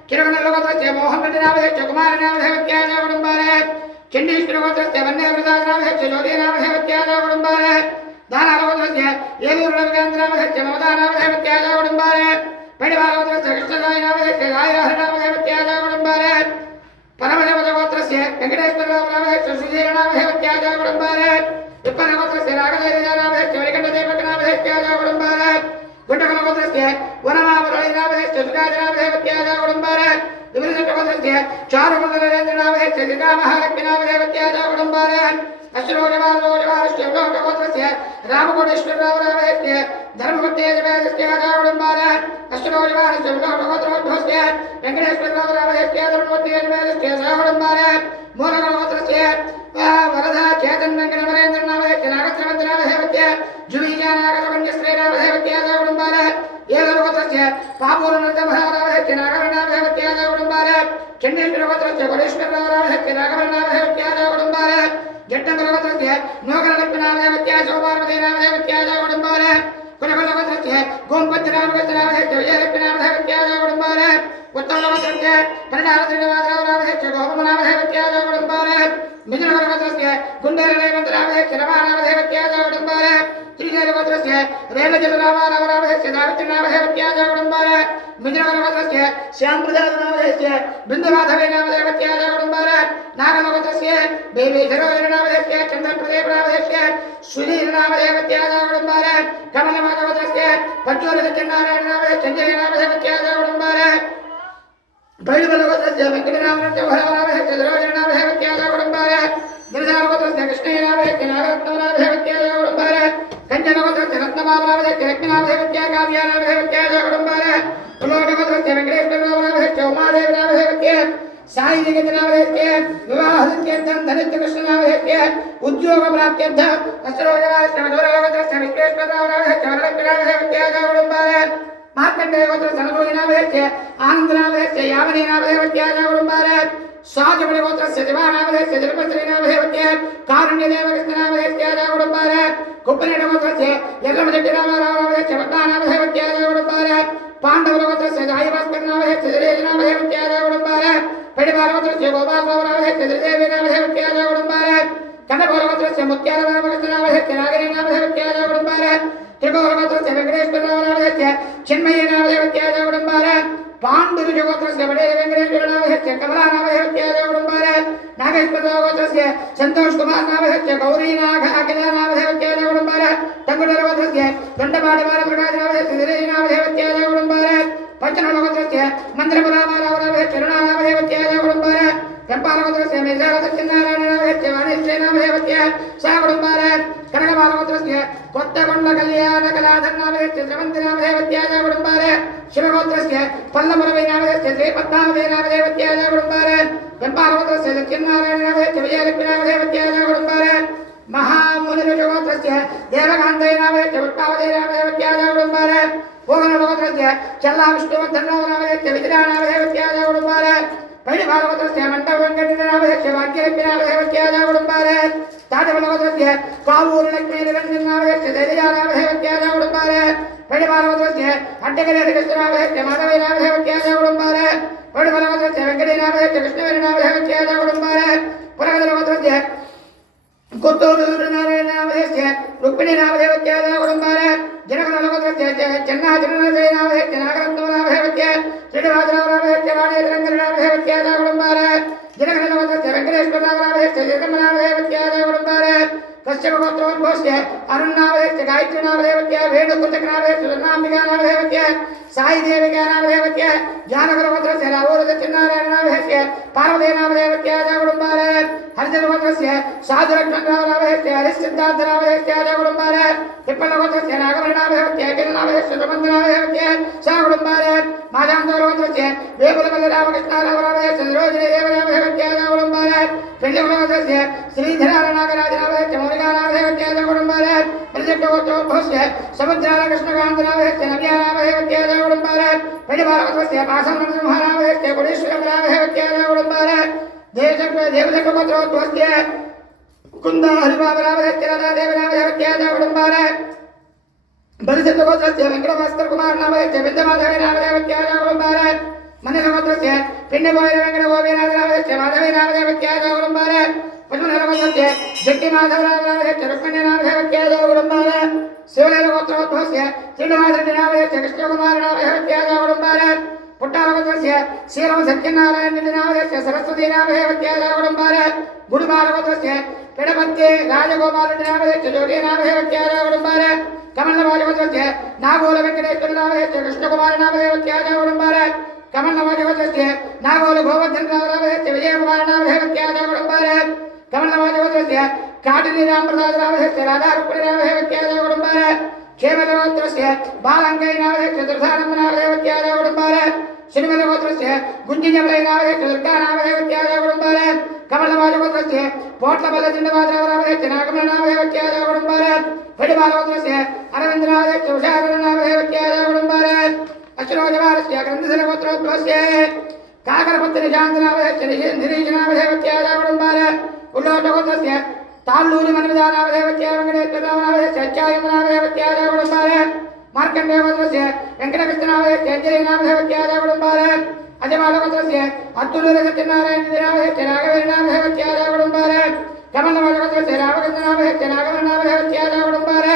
किरण नवोत्र से मोहन रेड्डी नाम है कुमार नाम है क्या जा कुटुंबार चंडीश्वर नवोत्र से वन्य प्रसाद नाम है ज्योति नाम है क्या जा कुटुंबार दाना नवोत्र से येलूर रविकांत नाम है ममता नाम है क्या जा कुटुंबार पहले नवोत्र से कृष्णदाय नाम है रायराह नाम है क्या जा कुटुंबार परमदेव नवोत्र से वेंकटेश्वर नाम है सुशील नाम है क्या जा कुटुंबार विप्र नवोत्र से राघवेन्द्र नाम है चौरिकंड देवक नाम है क्या जा कुटुंबार गुंडक नवोत्र से वनमावली नाम है सुराज नाम है क्या जा कुटुंबार विपरीत नवोत्र से चारुकुंड नरेंद्र नाम है सीता महालक्ष्मी नाम है क्या जा कुटुंबार अश्रोजवार रोजवार शिवलोक नवोत्र से रामकोटेश्वर नाम है धर्मवत्ते जय जा कुटुंबार अश्रोजवार शिवलोक नवोत्र से वेंकटेश्वर नाम है क्या धर्मवत्ते जय जा कुटुंबार मूल नवोत्र से वरदा चेतन वेंकट नरेंद्र नाम है नागत्रवंत नाम है जुवीजा नागरवन्यश्री नाम है क्या जा कुटुंबार ये नवोत्र से पापूर नरसिंह नाम है नागर नाम है क्या जा कुटुंबार चंडीश्वर नवोत्र से कोटेश्वर नाम है नागर नाम है क्या जा कुटुंबार जट्टंग नवोत्र से नोकर लक्ष्मी नाम है क्या शोभावती नाम है क्या जा कुटुंबार कुलकुल नवोत्र से गोमपत्र नाम है विजयलक्ष्मी नाम है क्या जा कुटुंबार उत्तम नवोत्र से परिणाम श्रीनिवास नाम है गोपम नाम है क्या जा कुटुंबार मिथुन नवोत्र से गुंडेर नाम है रमा नाम है क्या जा कुटुंबार त्रिजय नवोत्र से रेणजल नाम है दावित्री नाम है क्या जा कुटुंबार मिथुन नवोत्र से श्याम प्रसाद नाम है बिंदु माधवी नाम है क्या जा कुटुंबार नाग नवोत्र से बेबी सरोज नाम है चंद्र प्रदेव नाम है सुनील नाम है क्या जा कुटुंबार कमल नवोत्र से पंचोर सत्यनारायण नाम है संजय नाम है क्या जा कुटुंबार बैल नवोत्र से वेंकट नाम है चंद्रोज नाम है क्या जा कुटुंबार गिरिजा नवोत्र से कृष्ण नाम है नागरत्न नाम है क्या जा कुटुंबार कंचन नवोत्र से रत्नमाला नाम है लक्ष्मी नाम है क्या काव्या नाम है क्या जा कुटुंबार लोक नवोत्र से वेंकटेश्वर नाम है उमादेव नाम है क्या साई निकेत नाम है क्या विवाह के धनित्य कृष्ण नाम है क्या उद्योग प्राप्ति अस्त्रोजवार श्रीमधुर नवोत्र से विश्वेश्वर नाम है चवरलक्ष्मी नाम है क्या जा कुटुंबार मार्कंडेय गोत्र सनभोगी नाम है आनंद नाम है यामिनी नाम है क्या जा कुटुंबार साजमणि गोत्र से दिवा नाम है जलपत्री नाम है क्या कारुण्य देव कृष्ण नाम है क्या जा कुटुंबार कुप्पने गोत्र से यल्लमजट्टी नाम है चमत्ता नाम है क्या जा कुटुंबार पांडव गोत्र से दायभास्कर नाम है त्रिदेव नाम है क्या जा कुटुंबार पडिवार गोत्र से गोपाल नाम है त्रिदेव नाम है क्या जा कुटुंबार कनक गोत्र से मुत्याल नाम है नागरी नाम है क्या जा कुटुंबार त्रिकोण गोत्र से वेंकटेश्वर नाम है चिन्मय नाम है क्या जा कुटुंबार पांडुज गोत्र से बड़े वेंकटेश्वर नाम है कमला नाम है क्या जा कुटुंबार नागेश्वर गोत्र से संतोष कुमार नाम है गौरी नाग अखिला नाम है क्या जा कुटुंबार तंगुडर गोत्र से दंडपाणि बाल प्रकाश नाम है सिद्धि नाम है क्या जा कुटुंबार पंचनल गोत्र से मंत्रपुरा नाम है चरणा नाम है क्या जा कुटुंबार कंपाल गोत्र से मेजाल सत्यनारायण नाम है वाणी नाम है क्या सा कुटुंबार कनकबाल गोत्र से कोत्तगोंड कल्याण कलाधर नाम है चंद्रवंत नाम है क्या जा कुटुंबार शिवगोत्र से पल्लवरवै नाम है श्री पद्मावती नाम है क्या जा कुटुंबार कंपाल गोत्र से सत्यनारायण नाम है विजयलक्ष्मी नाम है क्या जा कुटुंबार महामुनि गोत्र से देवकांतय नाम है पुष्पावती नाम है क्या जा कुटुंबार भोगन गोत्र से चल्ला विष्णुवर्धन नाम है विद्या नाम है क्या जा कुटुंबार पहले भागवत से मंडप वेंकट नाम है भाग्यलक्ष्मी नाम है क्या जा कुटुंबार ताजमल गोत्र से कावूर लक्ष्मी निरंजन नाम है दैर्या नाम है क्या जा कुटुंबार पहले भागवत से अड्डगिरि कृष्ण नाम है माधवी नाम है क्या जा कुटुंबार पहले भागवत से वेंकटी नाम है कृष्णवेणी नाम है क्या जा कुटुंबार पुरगदर गोत्र से कुत्तूर नारायण नाम है रुक्मिणी नाम है क्या जा कुटुंबार जनगण गोत्र से चन्नाचरण नाम है नागरत्न नाम है क्या श्रीनिवास नाम है वाणी रंगन नाम है क्या जा कुटुंबार जनगण गोत्र से वेंकटेश्वर नाम है जगम नाम है क्या जा कुटुंबार कश्यप गोत्रोद्भव से अरुण नाम है गायत्री नाम है क्या वेणु कुतक नाम है सुवर्णांबिका नाम है क्या साई देविका नामदेवत्य ज्ञानगुरुपुत्रस्य रावोरदत्तनारायणनामस्य पार्वती नामदेवत्य जगुडुम्बारे हरिजनपुत्रस्य साधुलक्ष्मणरामनामस्य हरिसिद्धार्थनामस्य जगुडुम्बारे तिप्पलपुत्रस्य नागमणनामदेवत्य किरणनामस्य सुमन्तनामदेवत्य जगुडुम्बारे माजान्तरपुत्रस्य वेपुलमल्लरामकृष्णरामनामस्य रोहिणी देवनामदेवत्य जगुडुम्बारे पिण्डपुत्रस्य श्रीधरानागराजनामस्य मौलिकानामदेवत्य जगुडुम्बारे प्रजक्तवोत्तोभस्य समुद्रालकृष्णकान्तनामस्य नव्यानामदेवत्य जगुडुम्बारे पिण्डपालपुत्रस्य पासमनरसिंहनामस्य गुणेश्वरनामदेवत्य जगुडुम्बारे देवचक्रपत्रोद्भवस्य कुन्द हरिबाबनामस्य राधादेवनामदेवत्य जगुडुम्बारे बलिचक्रपत्रस्य वेङ्कटभास्करकुमारनामस्य विद्यमाधवनामदेवत्य जगुडुम्बारे मन्यनपत्रस्य पिण्डभैरवेङ्कटगोपीनाथनामस्य माधवनामदेवत्य जगुडुम्बारे पद्मनाभस्य जट्टिमाधवनामस्य रुक्मिणीनामदेवत्य जगुडुम्बारे शिवलीलगोत्रोद्भवस्य श्रीनिवासरेड्डिनामस्य कृष्णकुमारनामदेवत्य जगुडुम्बारे पुट्टालगोत्रस्य श्रीरामसत्यनारायणरेड्डिनामस्य सरस्वतीनामदेवत्य जगुडुम्बारे गुरुबालगोत्रस्य पिडपत्ये राजगोपालरेड्डिनामस्य ज्योतिनामदेवत्य जगुडुम्बारे कमलवाजगोत्रस्य नागोलवेङ्कटेश्वरनामस्य कृष्णकुमारनामदेवत्य जगुडुम्बारे कमलवाजगोत्रस्य नागोलगोवर्धननामस्य विजयकुमारनामदेवत्य जगुडुम्बारे कमलवाजगोत्रस्य काटिनीरामप्रसादनामस्य राधारुक्मिणीनामदेवत्य जगुडुम्बारे क्षेमलगोत्रस्य बालङ्कैनामस्य चतुर्थानन्दनामदेवत्य जगुडुम्बारे श्रीमलगोत्रस्य गुञ्जिजमलैनामस्य दुर्गानामदेवत्य जगुडुम्बारे कमलवाजगोत्रस्य पोट्लबलचिण्डवादनामस्य नागमणनामदेवत्य जगुडुम्बारे फडिबालगोत्रस्य अरविन्दनामस्य उषाधरनामदेवत्य जगुडुम्बारे अश्विनोजवारस्य ग्रन्थधरगोत्रोद्भवस्य काकरपत्रिशान्तनामस्य निरीशनामदेवत्य जगुडुम्बारे उल्लोटगोत्रस्य ताल्लूरि मन्मदानामदेवत्य वेङ्कटेश्वरनामस्य अच्चायमनामदेवत्य जगुडुम्बारे मार्कण्डेयगोत्रस्य वेङ्कटकृष्णनामस्य अञ्जलीनामदेवत्य जगुडुम्बारे अजबालगोत्रस्य अत्तुलूरसत्यनारायणनामस्य राघवेन्द्रनामदेवत्य जगुडुम्बारे कमलवाजगोत्रस्य रामचन्द्रनामस्य नागमणनामदेवत्य जगुडुम्बारे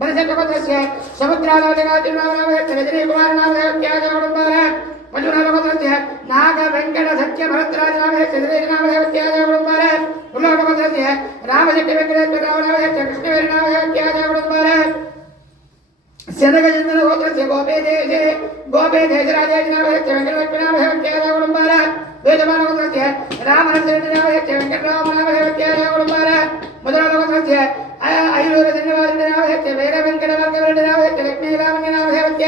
बलिचक्रपत्रस्य समुद्रालवलिकाचिन्नामदेवत्य रजनीकुमारनामदेवत्य जगुडुम्बारे मधुनलगोत्रस्य नागवेङ्कटसत्यभरतराजनामस्य श्रीनामदेवत्य जगुडुम्बारे उल्लोकपत्रस्य रामचट्टिवेङ्कटेश्वरनामदेवत्य कृष्णवीरनामदेवत्य जगुडुम्बारे शनगचन्द्रगोत्रस्य गोपेदेशराजेशनामस्य वेङ्कटलक्ष्मीनामदेवत्य जगुडुम्बारे वेदमानगोत्रस्य रामनरसिंहनामस्य वेङ्कटरामनामदेवत्य जगुडुम्बारे मधुनलगोत्रस्य ऐलूरसिंहनामस्य वीरवेङ्कटवर्गवर्णनामस्य लक्ष्मीरामनामदेवत्य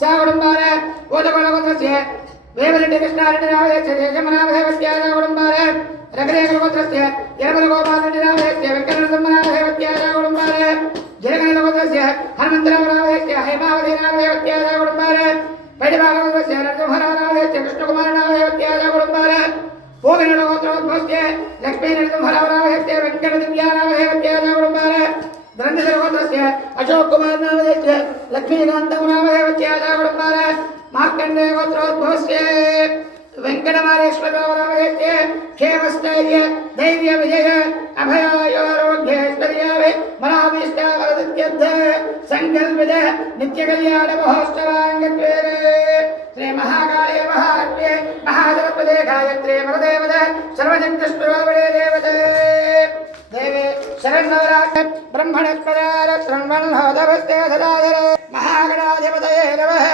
सागुडुम्बारे ओदगोलगोत्रस्य वेवरेड्डिकृष्णारेड्डिनामस्य देशमनामदेवत्य जगुडुम्बारे रघुरेखलगोत्रस्य यरमलगोपालरेड्डिनामस्य वेङ्कटनरसिंहनामदेवत्य जगुडुम्बारे जलगणलगोत्रस्य हनुमन्तरामनामस्य हेमावतीनामदेवत्य जगुडुम्बारे पैडिबालगोत्रस्य नरसिंहरामनामस्य कृष्णकुमारनामदेवत्य जगुडुम्बारे भोगिनलगोत्रोद्भवस्य लक्ष्मीनरसिंहरामनामस्य वेङ्कटदिव्यानामदेवत्य जगुडुम्बारे ग्रन्थधरगोत्रस्य अशोककुमारनामस्य लक्ष्मीकान्तनामदेवत्य जगुडुम्बारे मार्कण्डेयगोत्रोद्भवस्य वेङ्कटमालेश्वरनामदेवत्य क्षेमस्थैर्य धैर्य विजय अभयायोरोग्यैश्वर्यावे मनाभीष्टावरदित्यर्थ सङ्कल्पित नित्यकल्याण महोत्सवाङ्गत्वे श्री महाकाले महात्म्ये महाजनपदे गायत्रे मरदेवत सर्वजगतस्वरूपिणे देवते देवे शरण्यवराट ब्रह्मणस्पदार शृण्वन्नोदवस्ते सदाधर महागणाधिपतये नमः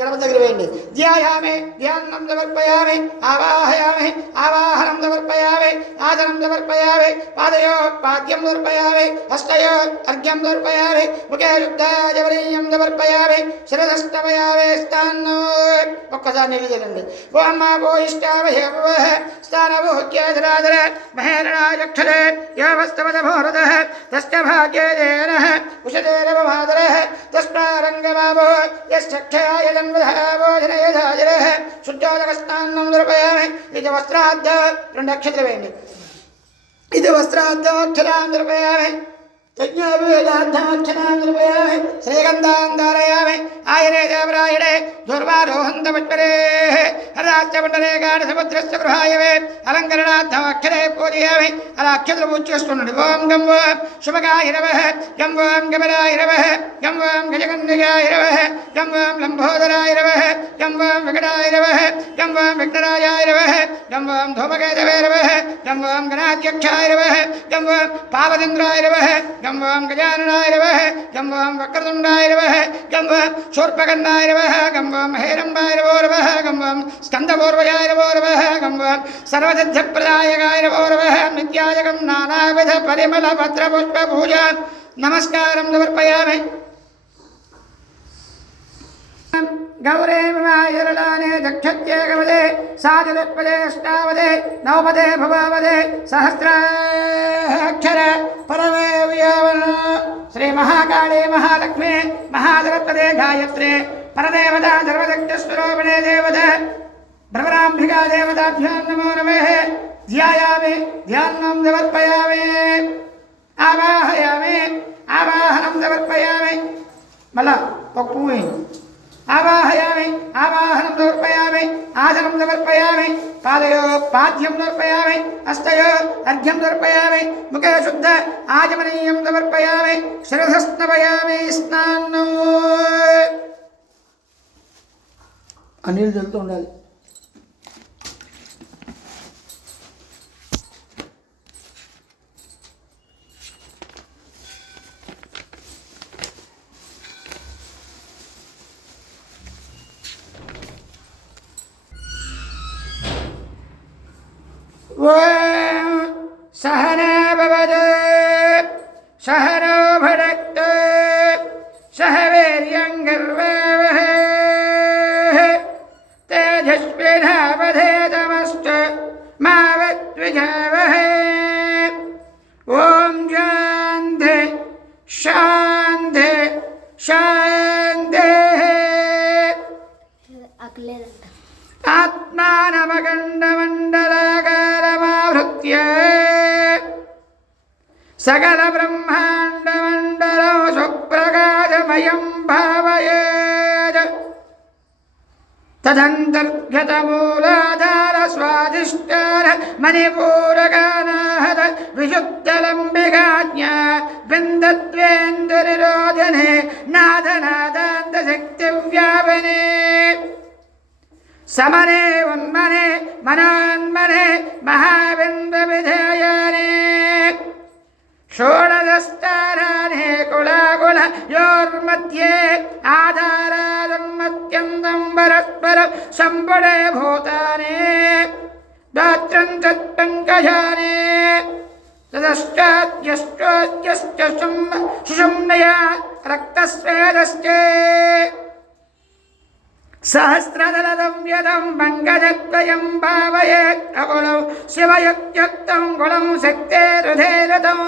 गणपतिग्रवेण्डि ध्यायामि ध्यानं समर्पयामि आवाहयामि आवाहनं समर्पयामि आसनं समर्पयामि पादयोः पाद्यं समर्पयामि हस्तयोः अर्घ्यं समर्पयामि मुखे शुद्धाजवरीयं समर्पयामि शिरसस्तमयामि स्थानो ఒక్కసారి నిలిచేయండి ఓ అమ్మ ఓ ఇష్టావహే భవః స్థానభూత్యాధరాధర మహేరణాయక్షరే యావస్తవదభోరదః తస్య భాగ్యేదేనః ఉషదేరవమాదరః తస్మారంగమాభో యశ్చక్షయాయ జన్మదః భోజనయధాజరః శుద్ధోదకస్నానం సమర్పయామి ఇది వస్త్రాద్ధ రెండు అక్షతలు వేయండి ఇది వస్త్రార్థాక్షరాం సమర్పయామి यज्ञाक्षरामि श्रीगंधां धारयामि आयने देवरायणे दुर्वारोहन्तमत्परे हराच्यमण्डले गाढसमुद्रस्य गृहायवे अलङ्करणार्थमक्षरे पूजयामि अलाक्षत्रपूज्यस्तुण्डि ओं गं वं शुभगायिरवः गं वं गमरायिरवः गं वं गजकन्यकायिरवः गं वं लम्बोदरायिरवः गं वं विकटायिरवः गं वं विघ्नराजायिरवः गं वं धूमकेतवेरवः गं वं गणाध्यक्षायिरवः गं वं पावचन्द्रायिरवः गं वं गजाननाय नमः गं वं वक्रतुण्डाय नमः गं वं शूर्पकर्णाय नमः गं वं हेरम्बाय नमः गं वं स्कन्दपूर्वजाय नमः गं वं सर्वसिद्धिप्रदायकाय नमः नित्याय गं नानाविध परिमलपत्रपुष्पपूजा नमस्कारं समर्पयामि गौरे मायरलाने दक्षत्येकवदे साचतुष्पदे अष्टावदे नवपदे भवावदे सहस्राक्षर परमे व्यावन श्री महाकाली महालक्ष्मी महासरस्वते गायत्रे परदेवता सर्वशक्तिस्वरूपिणे देवता भ्रमराम्भिका देवताभ्यां नमो नमः ध्यायामि ध्यानं समर्पयामि आवाहयामि आवाहनं समर्पयामि मला पक्पुई आवाहयामि आवाहनं समर्पयामि आसनं समर्पयामि पादयो पाद्यं समर्पयामि हस्तयो अर्घ्यं समर्पयामि मुखे शुद्ध आचमनीयं समर्पयामि शिरसस्नपयामि स्नानं अनिल जलतो ఉండాలి सहना भवतु सहनो भुनक्तु सह वीर्यं कर्वावहै तेजस्विनावधेतमस्तु मा विद्विषावहै ॐ शान्ति शान्ति शान्तिः आत्मानमखण्डमण्डलाकारमावृत्य सकलब्रह्माण्डमण्डलं सुप्रकाशमयं भावयेत् तदन्तर्गतमूलाधारस्वादिष्टान मणिपूरकानाहत विशुद्धलम्बिकाज्ञा बिन्दत्वेन्दुरिरोधने नादनादान्तशक्तिव्यापने समने उन्मने मनोन्मने महाबिन्दविधेयाने षोडशस्थानानि कुलाकुलयोर्मध्ये आधारादन्मत्यन्तं परस्परं सम्पदे भूतानि दात्रं तत्पङ्कजानि ततश्चाद्यश्चोद्यश्च सुषुम्नया रक्तस्वेदश्च सहस्रदलदं यदं पङ्कजद्वयं भावयेत् अकुलं शिवयुक्तं कुलं शक्तेरुधेरतं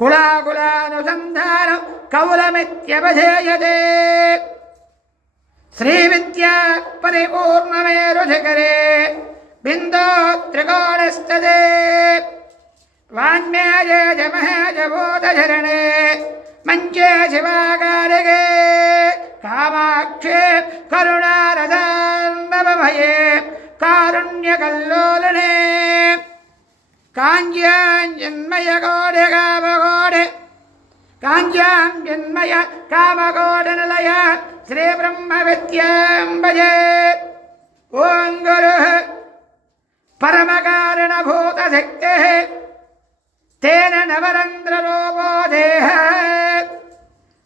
कुलाकुलानुसन्धानं कौलमित्यवधेयते श्रीविद्या परिपूर्णमेरुशिखरे बिन्दो त्रिकोणस्तदे वाङ्मये जमहेजबोधचरणे मञ्चे शिवाकारिके कामाक्षे करुणारदान्नवमये कारुण्यकल्लोलने काञ्ज्याञ्जन्मय कामकोडे काञ्ज्याञ्जन्मय कामकोडनिलय श्रीब्रह्मविद्यां भजे ॐ गुरुः परमकारणभूतशक्तिः तेन नवरन्ध्ररूपो देहः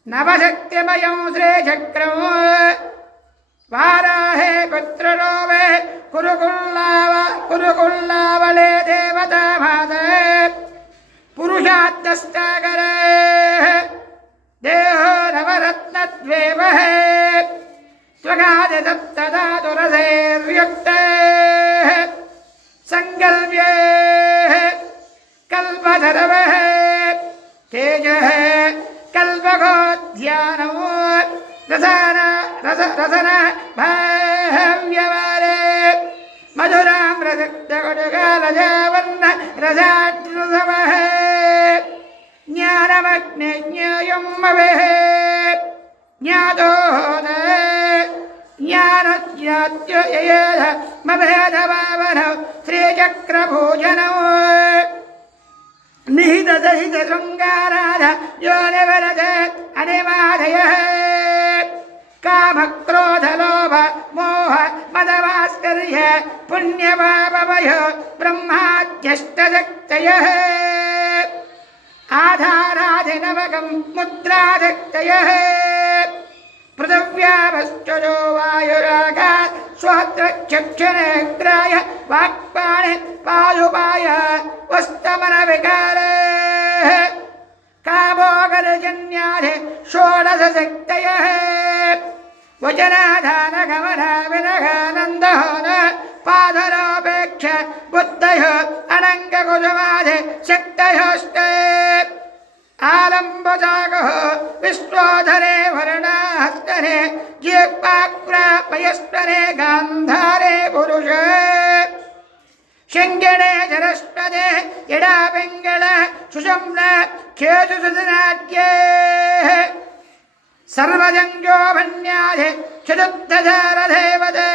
नवशक्तिमयं श्रीचक्रं वाराहे पुत्ररूपे कुरुकुल्लावले देवता मातः पुरुषार्थस्थाकरे देहो नवरत्नद्वेवः त्वगादितत्तदातुरसैर्युक्तः सङ्कल्प्ये कल्पधरवः तेजः कल्पकोद्यानमो रसन भाव्यवारे मधुरां रसक्तकटुकालजावर्ण रसाट्रसवः ज्ञानमग्ने ज्ञेयं मवेः ज्ञातोऽहोद ज्ञानज्ञात्योयेध मभेदभावनौ श्रीचक्रभूषणौ निहितदहितशृङ्गाराध योनिवरद अनिमादयः कामक्रोधलोभ मोह मदमाश्चर्य पुण्यपापवयो ब्रह्माद्यष्टशक्तयः आधाराधिनवकं मुद्राधक्तयः पृथिव्याभश्चयो वायुरागात् स्वहस्रचक्षणेग्राय वाक्पाणि पायुपाय वस्तमनविकारे कामोगरजन्याधि षोडशशक्तयः वचनाधानगमनाविनगानन्दहोन पादरोपेक्ष बुद्धयो अनङ्गकुसुमाधि शक्तयोष्टे आलम्बजागः विश्वोधरे वर्णाहस्तरे जिह्वाग्रापयस्वरे गान्धारे पुरुषे शङ्गिणे जरस्पदे इडापिङ्गळ सुषम्न खेसुसुनाट्ये सर्वजङ्गोभन्याधि चतुर्दशारथेवते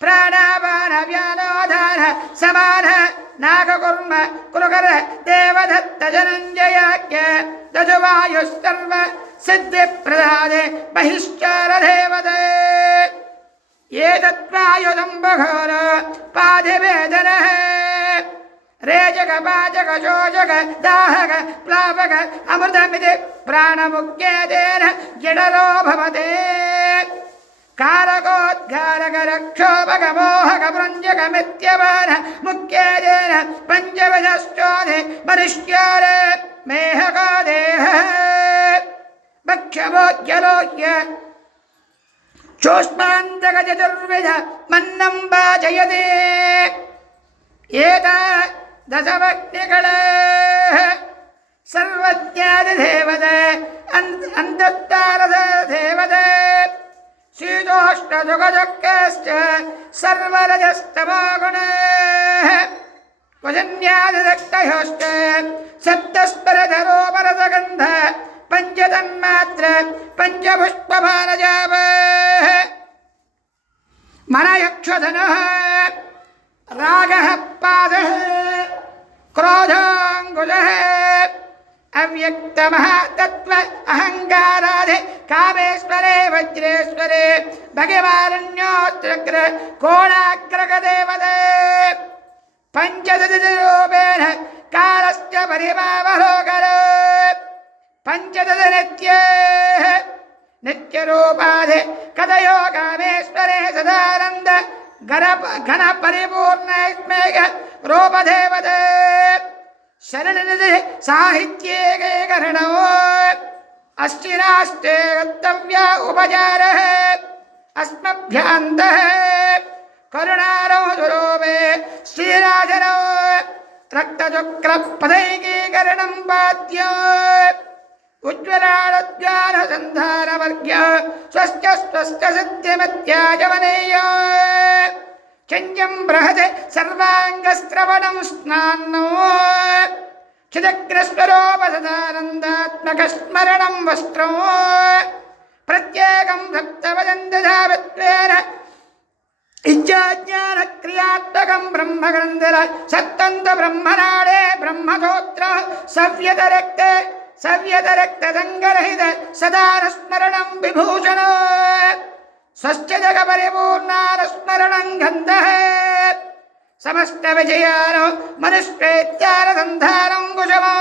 प्राणापानव्यानोधान समान नागकुर्म कुरुकर देवदत्तजनञ्जयाख्य दशवायुस्तर्व सिद्धिप्रदादे बहिश्चारदेवते एतत्वायुदम्बघोर पादिवेदनः रेजक पाचक शोचक दाहक प्लावक अमृतमिति प्राणमुख्येतेन जडरो भवते कारकोद्गारक रक्षोपक मोहक भृञ्जक मित्यवान मुख्येतेन पञ्चवशश्चोदे मनुष्यार मेहको देहः भक्ष्यभोज्यलोह्य चोष्मान्तक चतुर्विध मन्नं वाचयते एता दशभक्तिकळः सर्वज्ञादिदेवते अन्तत्तारदेवते शीतोष्णसुखदुःखश्च सर्वरजस्तमोगुणः वजन्यादिदक्तयोश्च सप्तस्परधरोपरसगन्ध पञ्चतन्मात्र पञ्चपुष्पभानजापः मनयक्षधनः रागः पादः क्रोधाङ्गुलः अव्यक्तमहातत्त्व अहङ्कारादि कामेश्वरे वज्रेश्वरे भगवारण्योऽत्रग्र कोणाग्रगदेवते पञ्चदशरूपेण कालश्च परिभावलोकर पञ्चदशनित्ये नित्यरूपाधि कथयो कामेश्वरे सदानन्द घन परिपूर्ण स्मेघ रूपदेवते शरणनिधि साहित्ये करणो अष्टिराष्टे गन्तव्य उपचारः अस्मभ्यान्तः करुणारो दुरोपे श्रीराजनो रक्तचक्रपदैकीकरणं पाद्यो उज्ज्वलाडज्ञानसन्धानवर्ग्य स्वस्य सिद्धिमित्याजमनेय चञ्जं बृहत् सर्वाङ्गस्रवणं स्नान्नो चिदग्रस्वरोपसदानन्दात्मकस्मरणं वस्त्रो प्रत्येकं सप्तवदन्तधावत्वेन इच्छाज्ञानक्रियात्मकं ब्रह्मग्रन्थर सत्तन्त ब्रह्मनाडे ब्रह्मसूत्र सव्यतरक्ते सव्यतरक्तदङ्गरहित सदानुस्मरणं विभूषणो स्वस्य जगपरिपूर्णानुस्मरणं गन्धः समस्तविजयानो मनुष्येत्यारसन्धानं कुशमो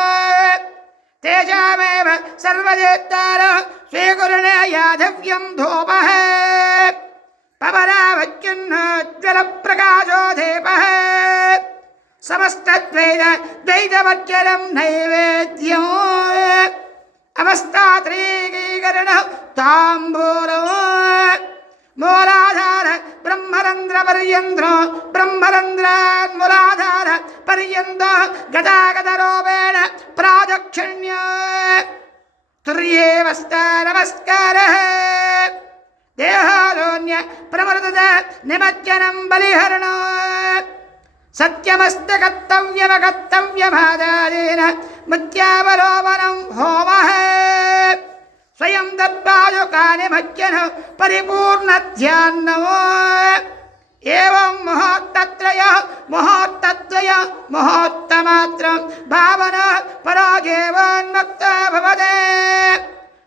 तेषामेव सर्वजेत्तारो स्वीकुरुणे याधव्यं धूपः पवनावच्युन्नोज्ज्वलप्रकाशो दीपः समस्तद्वैतवर्जनं नैवेद्यो अवस्थात्रीकीकरणः ताम्बूलो मूलाधार ब्रह्मरन्ध्र पर्यन्तो ब्रह्मरन्ध्रान्मूलाधार पर्यन्तो गदागदरूपेण प्रादक्षिण्य तुर्येवस्ता नमस्कारः देहालोन्य प्रमृदत निमज्जनं बलिहरणो सत्यमस्तकर्तव्यमकर्तव्यमादादेन मुद्यावलोकनं होमः स्वयं दत्पादुकानि मज्जन परिपूर्णध्यानो एवं मुहूर्तत्रय मुहूर्तमात्रं भावना पराजेवोन्मुक्ता भवते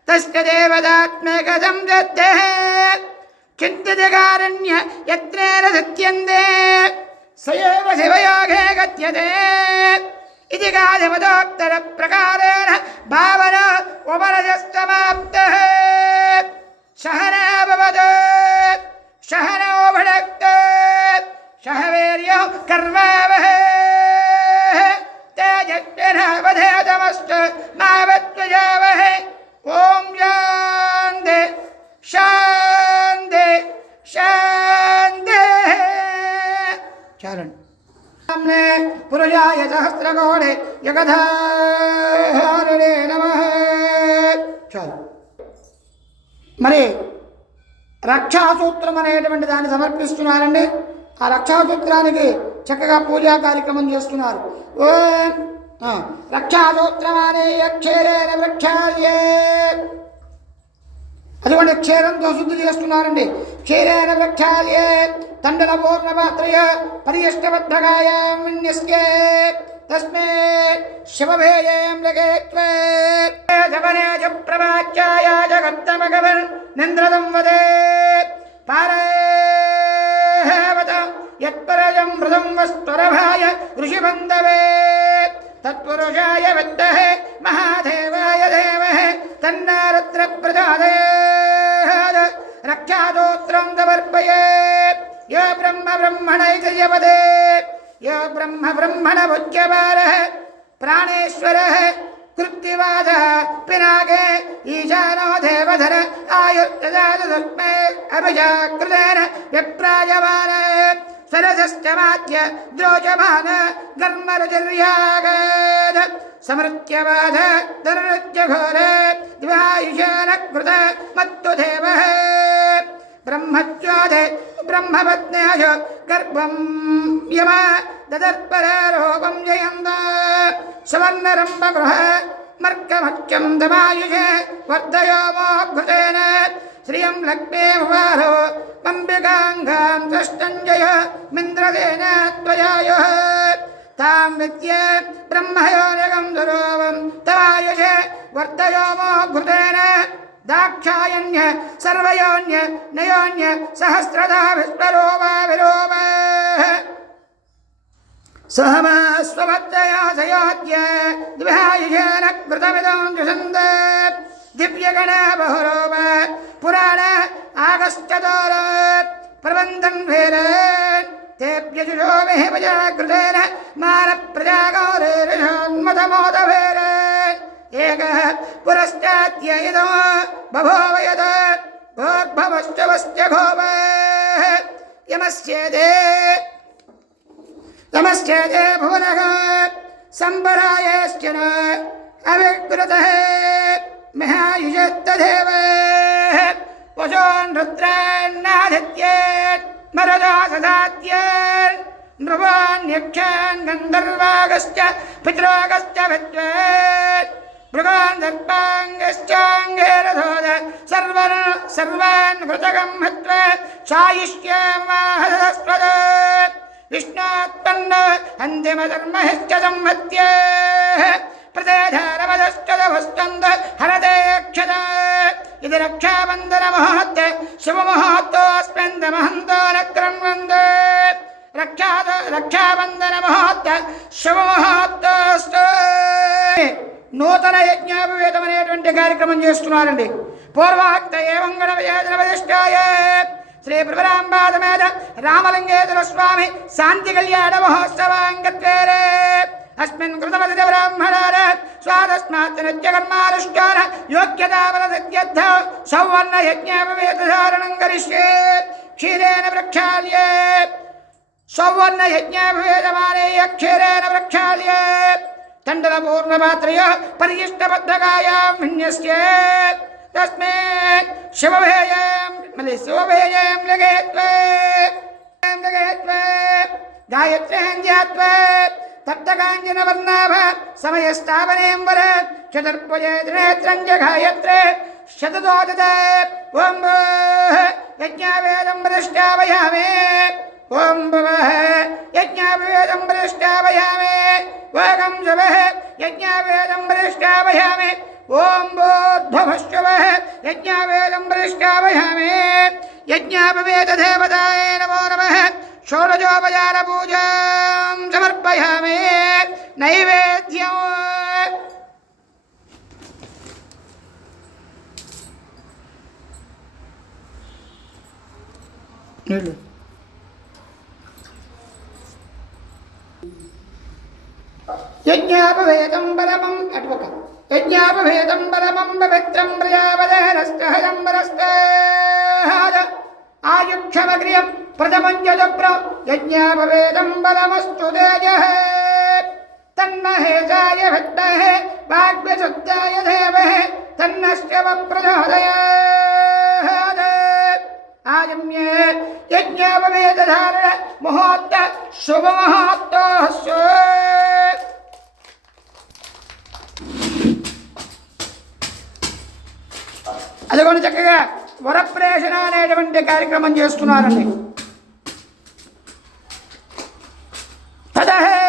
तस्य देवतात्मकसंसिद्धेः चिन्तितकारुण्य यत्रेण सत्यन्ते स एव शिवयोगे गत्यते इति गाधिमतोत्तर प्रकारेण भावन उपरजस्तमाप्तः सहना भवतु सहनो भुनक्तु सह वीर्यं कर्वावहै तेजस्विनावधेतमस्तु मा विद्विषावहै ओम शांति शांति शांति चरण सामने पुरुषाय सहस्रकोटि जगद्धारिणे नमः चलो మరి రక్షాసూత్రం అనేటువంటి దాన్ని సమర్పిస్తున్నారండి ఆ రక్షాసూత్రానికి చక్కగా పూజా కార్యక్రమం చేస్తున్నారు రక్షాసూత్రమానే క్షీరేణ వృక్షాయే అటువంటి క్షీరంతో శుద్ధి చేస్తున్నారండి క్షీరేణ వృక్షాయే తండన పూర్ణపాత్రయ పరియష్టబద్ధగాయ విన్యస్యే తస్మే శివభేయం లగేత్వే జపనేజ ప్రవాచ్యాయ జగత్తమగవన్ నింద్రదం వదే పారేవత యత్పరజం మృదం వస్త్వరభాయ ఋషిబంధవే तत्पुरुषाय विद्महे महादेवाय धीमहि तन्नो रुद्रः प्रचोदयात् रक्षास्तोत्रं समर्पयेत् यो ब्रह्म ब्रह्मणैकयपदे यो ब्रह्म ब्रह्मणमुच्यमानः प्राणेश्वरः कृत्तिवादः पिनाके ईशानो देवधर आयुर्ददातु अभिजाकृतेन विप्रायमान सरसश्चमाद्य द्रोजमान धर्मरुचिर्यागद समृत्यवाद दरुज्यघोर द्वायुषानकृत मत्तुदेवः ब्रह्मच्योदे ब्रह्मपत्न्याय गर्भं यम ददर्परारोपं जयन्द सुवर्णरम्भगृह मर्कमच्यं दमायुषे वर्धयो मोघृतेन श्रियं लक्ष्मे भवारो अंबिकांगां षष्ठञ्जय मिन्द्रदेन त्वयायुः तां विद्ये ब्रह्मयोनिगं दुरोवं तवायुषे वर्धयो मोघृतेन दाक्षायण्य सर्वयोन्य नयोन्य सहस्रधा विश्वरोमा विरोमा सहमास्वभद्रया सयोज्य द्विहायुषेण कृतमिदं जुषन्द दिव्यगण बहुरोम पुराण आगश्चतोर प्रबन्धन् वेद तेभ्यजुषो मे भजाकृतेन मानप्रजागौरेरिषोन्मतमोदवेर एकः पुरश्चाद्य इदो बभूव यत् भोर्भवश्चवश्च घोमः यमश्चेदे भुवनः सम्बरायश्च न अविकृतः महायुषत्तदेव वशोन् रुद्रान्नादित्येत् मरुदासदात्येत् नृवान्यक्षान् गन्धर्वागश्च पितृगश्च विद्वेत् भृगान् दर्पाङ्गश्चाङ्गेरधोद सर्वान् घृतकं हत्वा चायुष्यमाहदस्वद विष्णोत्पन्न अन्तिमधर्महिश्च संहत्य प्रदेधारमदश्चदवस्तन्द हरते क्षद इति रक्षाबन्धनमहोत्त शुभमहोत्तोऽस्मिन्दमहन्तो न कृण्वन्त रक्षाबन्धनमहोत्त शुभमहोत्तोऽस्तु నూతన యజ్ఞోపవేతం అనేటువంటి కార్యక్రమం చేస్తున్నారండి పూర్వాక్త ఏవం గణపతిష్టాయ శ్రీ ప్రవరాంబాదమేద రామలింగేశ్వర స్వామి శాంతి కళ్యాణ మహోత్సవాంగత్వేరే अस्मिन् कृतवदित ब्राह्मणार स्वादस्मात् नित्यकर्मानुष्ठान योग्यतावलदत्यर्थ सौवर्ण यज्ञोपवेतधारणं करिष्ये क्षीरेण प्रक्षाल्ये सौवर्ण यज्ञोपवेतमाने क्षीरेण प्रक्षाल्ये तण्डलपूर्णपात्रय परिशिष्टबद्धकायां विन्यस्ये तस्मेत् शिवभेयं लगेत्वे गायत्रीं ध्यात्वा तप्तकाञ्चन वर्णाभ समयस्थापनेऽम्बर चतुर्भुजे त्रिनेत्रं च गायत्रे शतदोदत ॐ यज्ञावेदं प्रतिष्ठापयामि ॐ भवः यज्ञावेदं प्रतिष्ठापयामि वगं शुभः यज्ञावेदं प्रतिष्ठापयामि ॐ भूर्भुवः यज्ञावेदं प्रतिष्ठापयामि यज्ञापवेददेवताय नमो नमः షోడశోపచార పూజాం సమర్పయామి. నైవేద్యం యజ్ఞాపవేదం పరమం అటుపక్క యజ్ఞాపవేదం పరమం పవిత్రం ప్రజాపదేనస్తహదంబరస్తాద ఆయుక్షమగ్రియం ప్రథమం యజప్రం యజ్ఞాపవేదం బలమస్తు తేజః తన్మహేశాయ విద్మహే వాగ్విశుద్ధాయ ధీమహి తన్నశ్చవ ప్రచోదయాత్. ఆజమ్యే యజ్ఞాపవేదధారణ ముహూర్త శుభముహూర్తోస్య. అదిగోని చక్కగా వరప్రేషణ అనేటువంటి కార్యక్రమం చేస్తున్నారండి. తదహే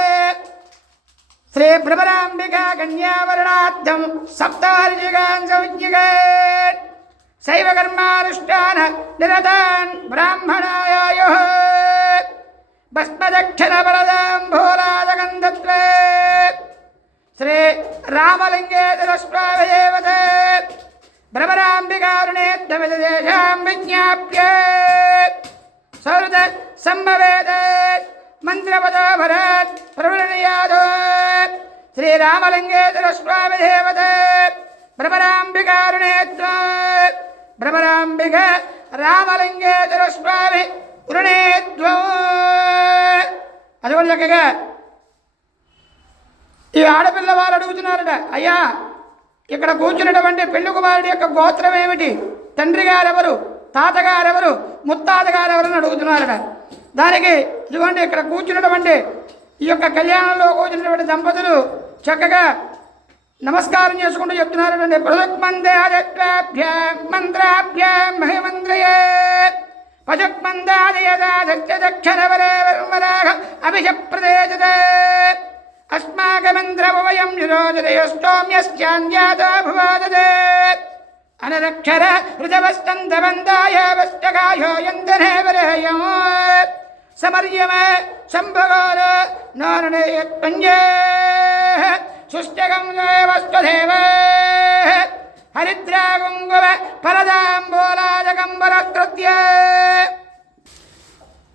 శ్రీ భ్రమరాంబికా కన్యావరణార్థం సప్తార్జిగాన్ సంజ్ఞిగేన్ శైవకర్మానుష్ఠాన నిరతాన్ బ్రాహ్మణాయాయుః భస్మదక్షిణ బలదాంభోలాదగంధత్వే శ్రీ రామలింగేతర స్వామిదేవతే భ్రమరాంబికారుణేత్వవిదేశాం విజ్ఞాప్య సౌహృద సంభవేత మంత్రపదో భరత్ ప్రవృణయాదో శ్రీరామలింగేతర స్వామిదేవతే భ్రమరాంబికారుణేత్వ భ్రమరాంబిక రామలింగేతర స్వామి వృణేత్వం. అదిగోండి చక్కగా ఈ ఆడపిల్ల వారు అడుగుతున్నారట, అయ్యా ఇక్కడ కూర్చున్నటువంటి పెళ్లి కుమారుడి యొక్క గోత్రం ఏమిటి, తండ్రి గారెవరు, తాతగారెవరు, ముత్తాతగారెవరు అని అడుగుతున్నారట. దానికి ఇదిగోండి ఇక్కడ కూర్చున్నటువంటి ఈ యొక్క కళ్యాణంలో కూర్చున్నటువంటి దంపతులు చక్కగా నమస్కారం చేసుకుంటూ చెప్తున్నారటండి. పృథుక్మందే ఆదిత్యాభ్యాం మంత్రాభ్యాం మహిమంత్రయే పజుక్మందాదయదాదక్షరవరే వర్మరాగ అభిషప్రదేశతే అస్మాకమంత్రవయం నిరోధయస్తోమ్యశ్చాన్యాతో భువాదతే అనరక్షర ఋతవస్తంధబంధాయ వష్టకాయో యంతనే వరేయం సమర్యమ సంభగోర నారణేయత్పంజే సుష్టగం వస్తుదేవ హరిద్రాగుంగువ ఫలదాంబోలాజగంబరకృత్య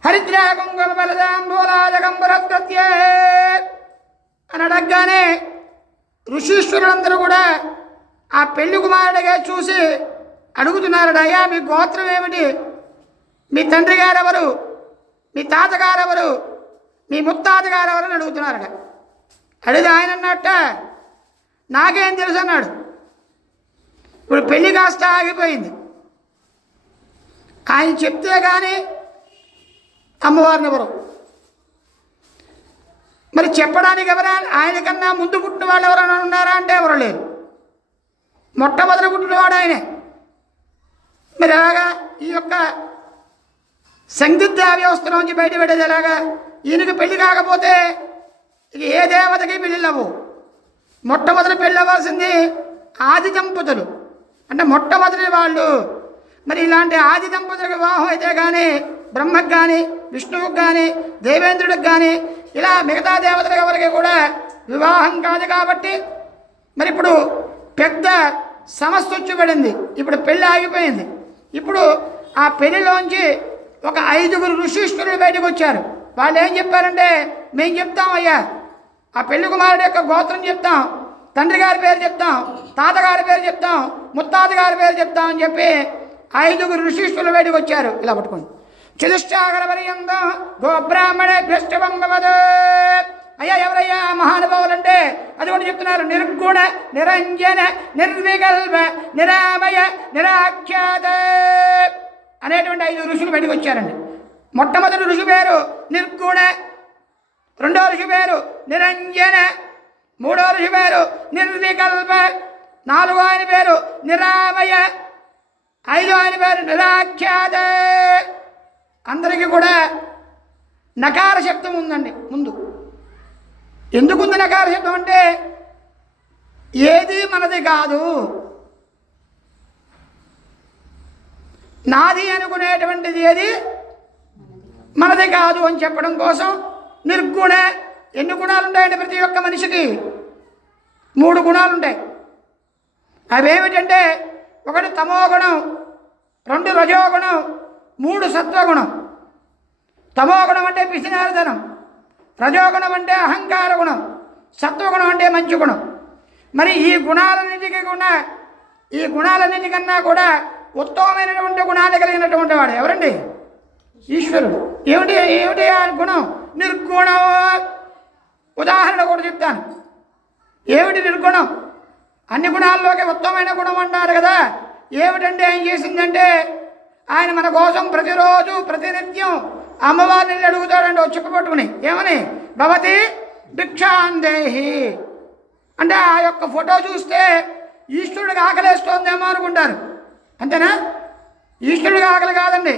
హరిద్రాగుంగువ ఫలదాంబోలాజగంబరకృత్య అని అడగగానే ఋషీశ్వరులందరూ కూడా ఆ పెళ్లి కుమారుడిగా చూసి అడుగుతున్నారట, అయ్యా మీ గోత్రం ఏమిటి, మీ తండ్రి గారెవరు, మీ తాతగారెవరు, మీ ముత్తాతగారెవరు అని అడుగుతున్నారట. అడిగి ఆయన అన్నట్ట, నాకేం తెలుసు అన్నాడు. ఇప్పుడు పెళ్లి కాస్త ఆగిపోయింది. ఆయన చెప్తే కానీ అమ్మవారిని ఎవరు, మరి చెప్పడానికి ఎవరా, ఆయనకన్నా ముందు పుట్టిన వాళ్ళు ఎవరైనా ఉన్నారా అంటే ఎవరు లేరు. మొట్టమొదటి పుట్టినవాడు ఆయనే. మరి ఎలాగా ఈ యొక్క సందిగ్ధ వ్యవస్థలోంచి బయటపెట్టేది ఎలాగా? ఈయనకి పెళ్లి కాకపోతే ఇక ఏ దేవతకి పెళ్ళిళ్ళవు. మొట్టమొదటి పెళ్ళి అవ్వాల్సింది ఆది దంపతులు, అంటే మొట్టమొదటి వాళ్ళు. మరి ఇలాంటి ఆది దంపతులకు వివాహం అయితే కానీ బ్రహ్మకు కానీ విష్ణువుకి కానీ దేవేంద్రుడికి కానీ ఇలా మిగతా దేవతలకు ఎవరికి కూడా వివాహం కాదు. కాబట్టి మరి ఇప్పుడు పెద్ద సమస్య వచ్చి పడింది. ఇప్పుడు పెళ్ళి ఆగిపోయింది. ఇప్పుడు ఆ పెళ్లిలోంచి ఒక 5గురు ఋషీశ్వరులు బయటకు వచ్చారు. వాళ్ళు ఏం చెప్పారంటే, మేము చెప్తాం అయ్యా, ఆ పెళ్లి కుమారుడు యొక్క గోత్రం చెప్తాం, తండ్రి గారి పేరు చెప్తాం, తాతగారి పేరు చెప్తాం, ముత్తాత గారి పేరు చెప్తాం అని చెప్పి 5గురు ఋషీశ్వరులు బయటకు వచ్చారు. ఇలా పట్టుకోండి. చతుష్టాగర పర్యంతం గోబ్రాహ్మణే భ్రష్టవంగవదు. అయ్యా ఎవరయ్యా మహానుభావులు అంటే అది కూడా చెప్తున్నారు. నిర్గుణ నిరంజన నిర్వికల్ప నిరామయ నిరాఖ్యాత అనేటువంటి 5 ఋషులు బయటకు వచ్చారండి. మొట్టమొదటి ఋషి పేరు నిర్గుణ, రెండో ఋషి పేరు నిరంజన, మూడో ఋషి పేరు నిర్వికల్ప, నాలుగో ఆయన పేరు నిరామయ, ఐదో ఆయన పేరు నిరాఖ్యాత. అందరికీ కూడా నకార శబ్దం ఉందండి ముందు. ఎందుకుంది నకార శబ్దం అంటే ఏది మనది కాదు, నాది అనుకునేటువంటిది ఏది మనది కాదు అని చెప్పడం కోసం నిర్గుణ. ఎన్ని గుణాలు ఉంటాయండి ప్రతి ఒక్క మనిషికి? 3 గుణాలు ఉంటాయి. అవేమిటంటే 1 తమోగుణం, 2 రజోగుణం, 3 సత్వగుణం. తమోగుణం అంటే పిసినారితనం, రజోగుణం అంటే అహంకార గుణం, సత్వగుణం అంటే మంచి గుణం. మరి ఈ గుణాలన్నిటికన్నా కూడా ఉత్తమమైనటువంటి గుణాన్ని కలిగినటువంటి వాడు ఎవరండి? ఈశ్వరుడు. ఏమిటి ఆ గుణం? నిర్గుణం. ఉదాహరణ కూడా చెప్తాను. ఏమిటి నిర్గుణం? అన్ని గుణాల్లోకి ఉత్తమమైన గుణం అంటారు కదా. ఏమిటంటే ఏం చేసిందంటే ఆయన మన కోసం ప్రతిరోజు ప్రతినిత్యం అమ్మవారిని అడుగుతాడండి ఓ చెప్పు పట్టుకుని. ఏమని? భవతి భిక్షాందేహి అంటే ఆ యొక్క ఫోటో చూస్తే ఈశ్వరుడికి ఆకలేస్తోందేమో అనుకుంటారు. అంతేనా? ఈశ్వరుడికి ఆకలి కాదండి.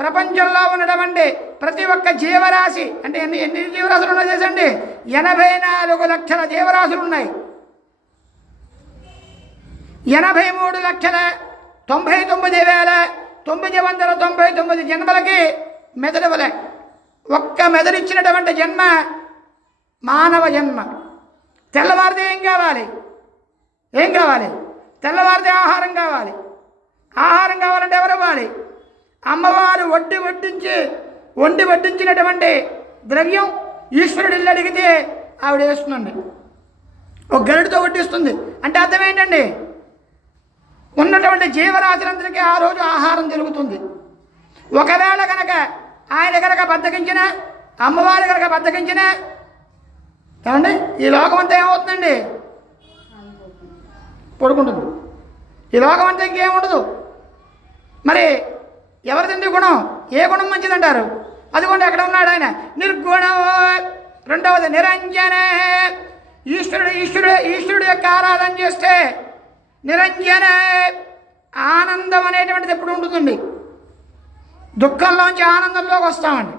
ప్రపంచంలో ఉన్నటువంటి ప్రతి ఒక్క జీవరాశి అంటే ఎన్ని జీవరాశులు ఉన్నాయి చేసండి? 84 లక్షల జీవరాశులు ఉన్నాయి. 83,99,999 జన్మలకి మెదడువలే. ఒక్క మెదడిచ్చినటువంటి జన్మ మానవ జన్మ. తెల్లవారితే ఏం కావాలి? తెల్లవారితే ఆహారం కావాలి. ఆహారం కావాలంటే ఎవరు ఇవ్వాలి? అమ్మవారు వండి వడ్డించినటువంటి ద్రవ్యం ఈశ్వరుడు ఇల్లు అడిగితే ఆవిడ వేస్తుందండి. ఒక గరుడితో వడ్డిస్తుంది. అంటే అర్థం ఏంటండి? ఉన్నటువంటి జీవరాశులందరికీ ఆ రోజు ఆహారం జరుగుతుంది. ఒకవేళ కనుక ఆయన కనుక బద్దకించిన, అమ్మవారు కనుక బద్దకించిన ఏమండి ఈ లోకం అంతా ఏమవుతుందండి? పడుకుంటుంది. ఈ లోకం అంతా ఇంకేముండదు. మరి ఎవరిదండి గుణం? ఏ గుణం మంచిదంటారు? అదిగోండి అక్కడ ఉన్నాడు ఆయన నిర్గుణం. రెండవది నిరంజన. ఈశ్వరుడు యొక్క ఆరాధన చేస్తే నిరంజన ఆనందం అనేటువంటిది ఎప్పుడు ఉంటుందండి? దుఃఖంలోంచి ఆనందంలోకి వస్తామండి.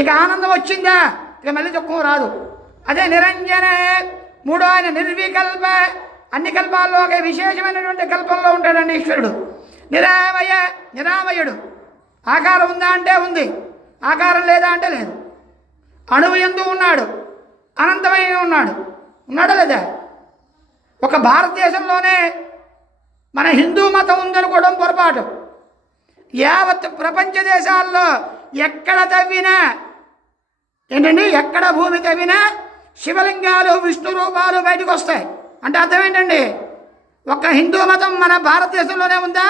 ఇక ఆనందం వచ్చిందా ఇక మళ్ళీ దుఃఖం రాదు. అదే నిరంజన. మూడో ఆయన నిర్వికల్ప. అన్ని కల్పాల్లో ఒక విశేషమైనటువంటి కల్పంలో ఉంటాడండి ఈశ్వరుడు. నిరామయుడు. ఆకారం ఉందా అంటే ఉంది, ఆకారం లేదా అంటే లేదు. అణువు యందు ఉన్నాడు, అనంతమైన ఉన్నాడా లేదా? ఒక భారతదేశంలోనే మన హిందూ మతం ఉందనుకోవడం పొరపాటు. యావత్ ప్రపంచ దేశాల్లో ఎక్కడ తవ్వినా ఏంటండి, ఎక్కడ భూమి తవ్వినా శివలింగాలు విష్ణు రూపాలు బయటకు వస్తాయి. అంటే అర్థం ఏంటండి? ఒక హిందూ మతం మన భారతదేశంలోనే ఉందా?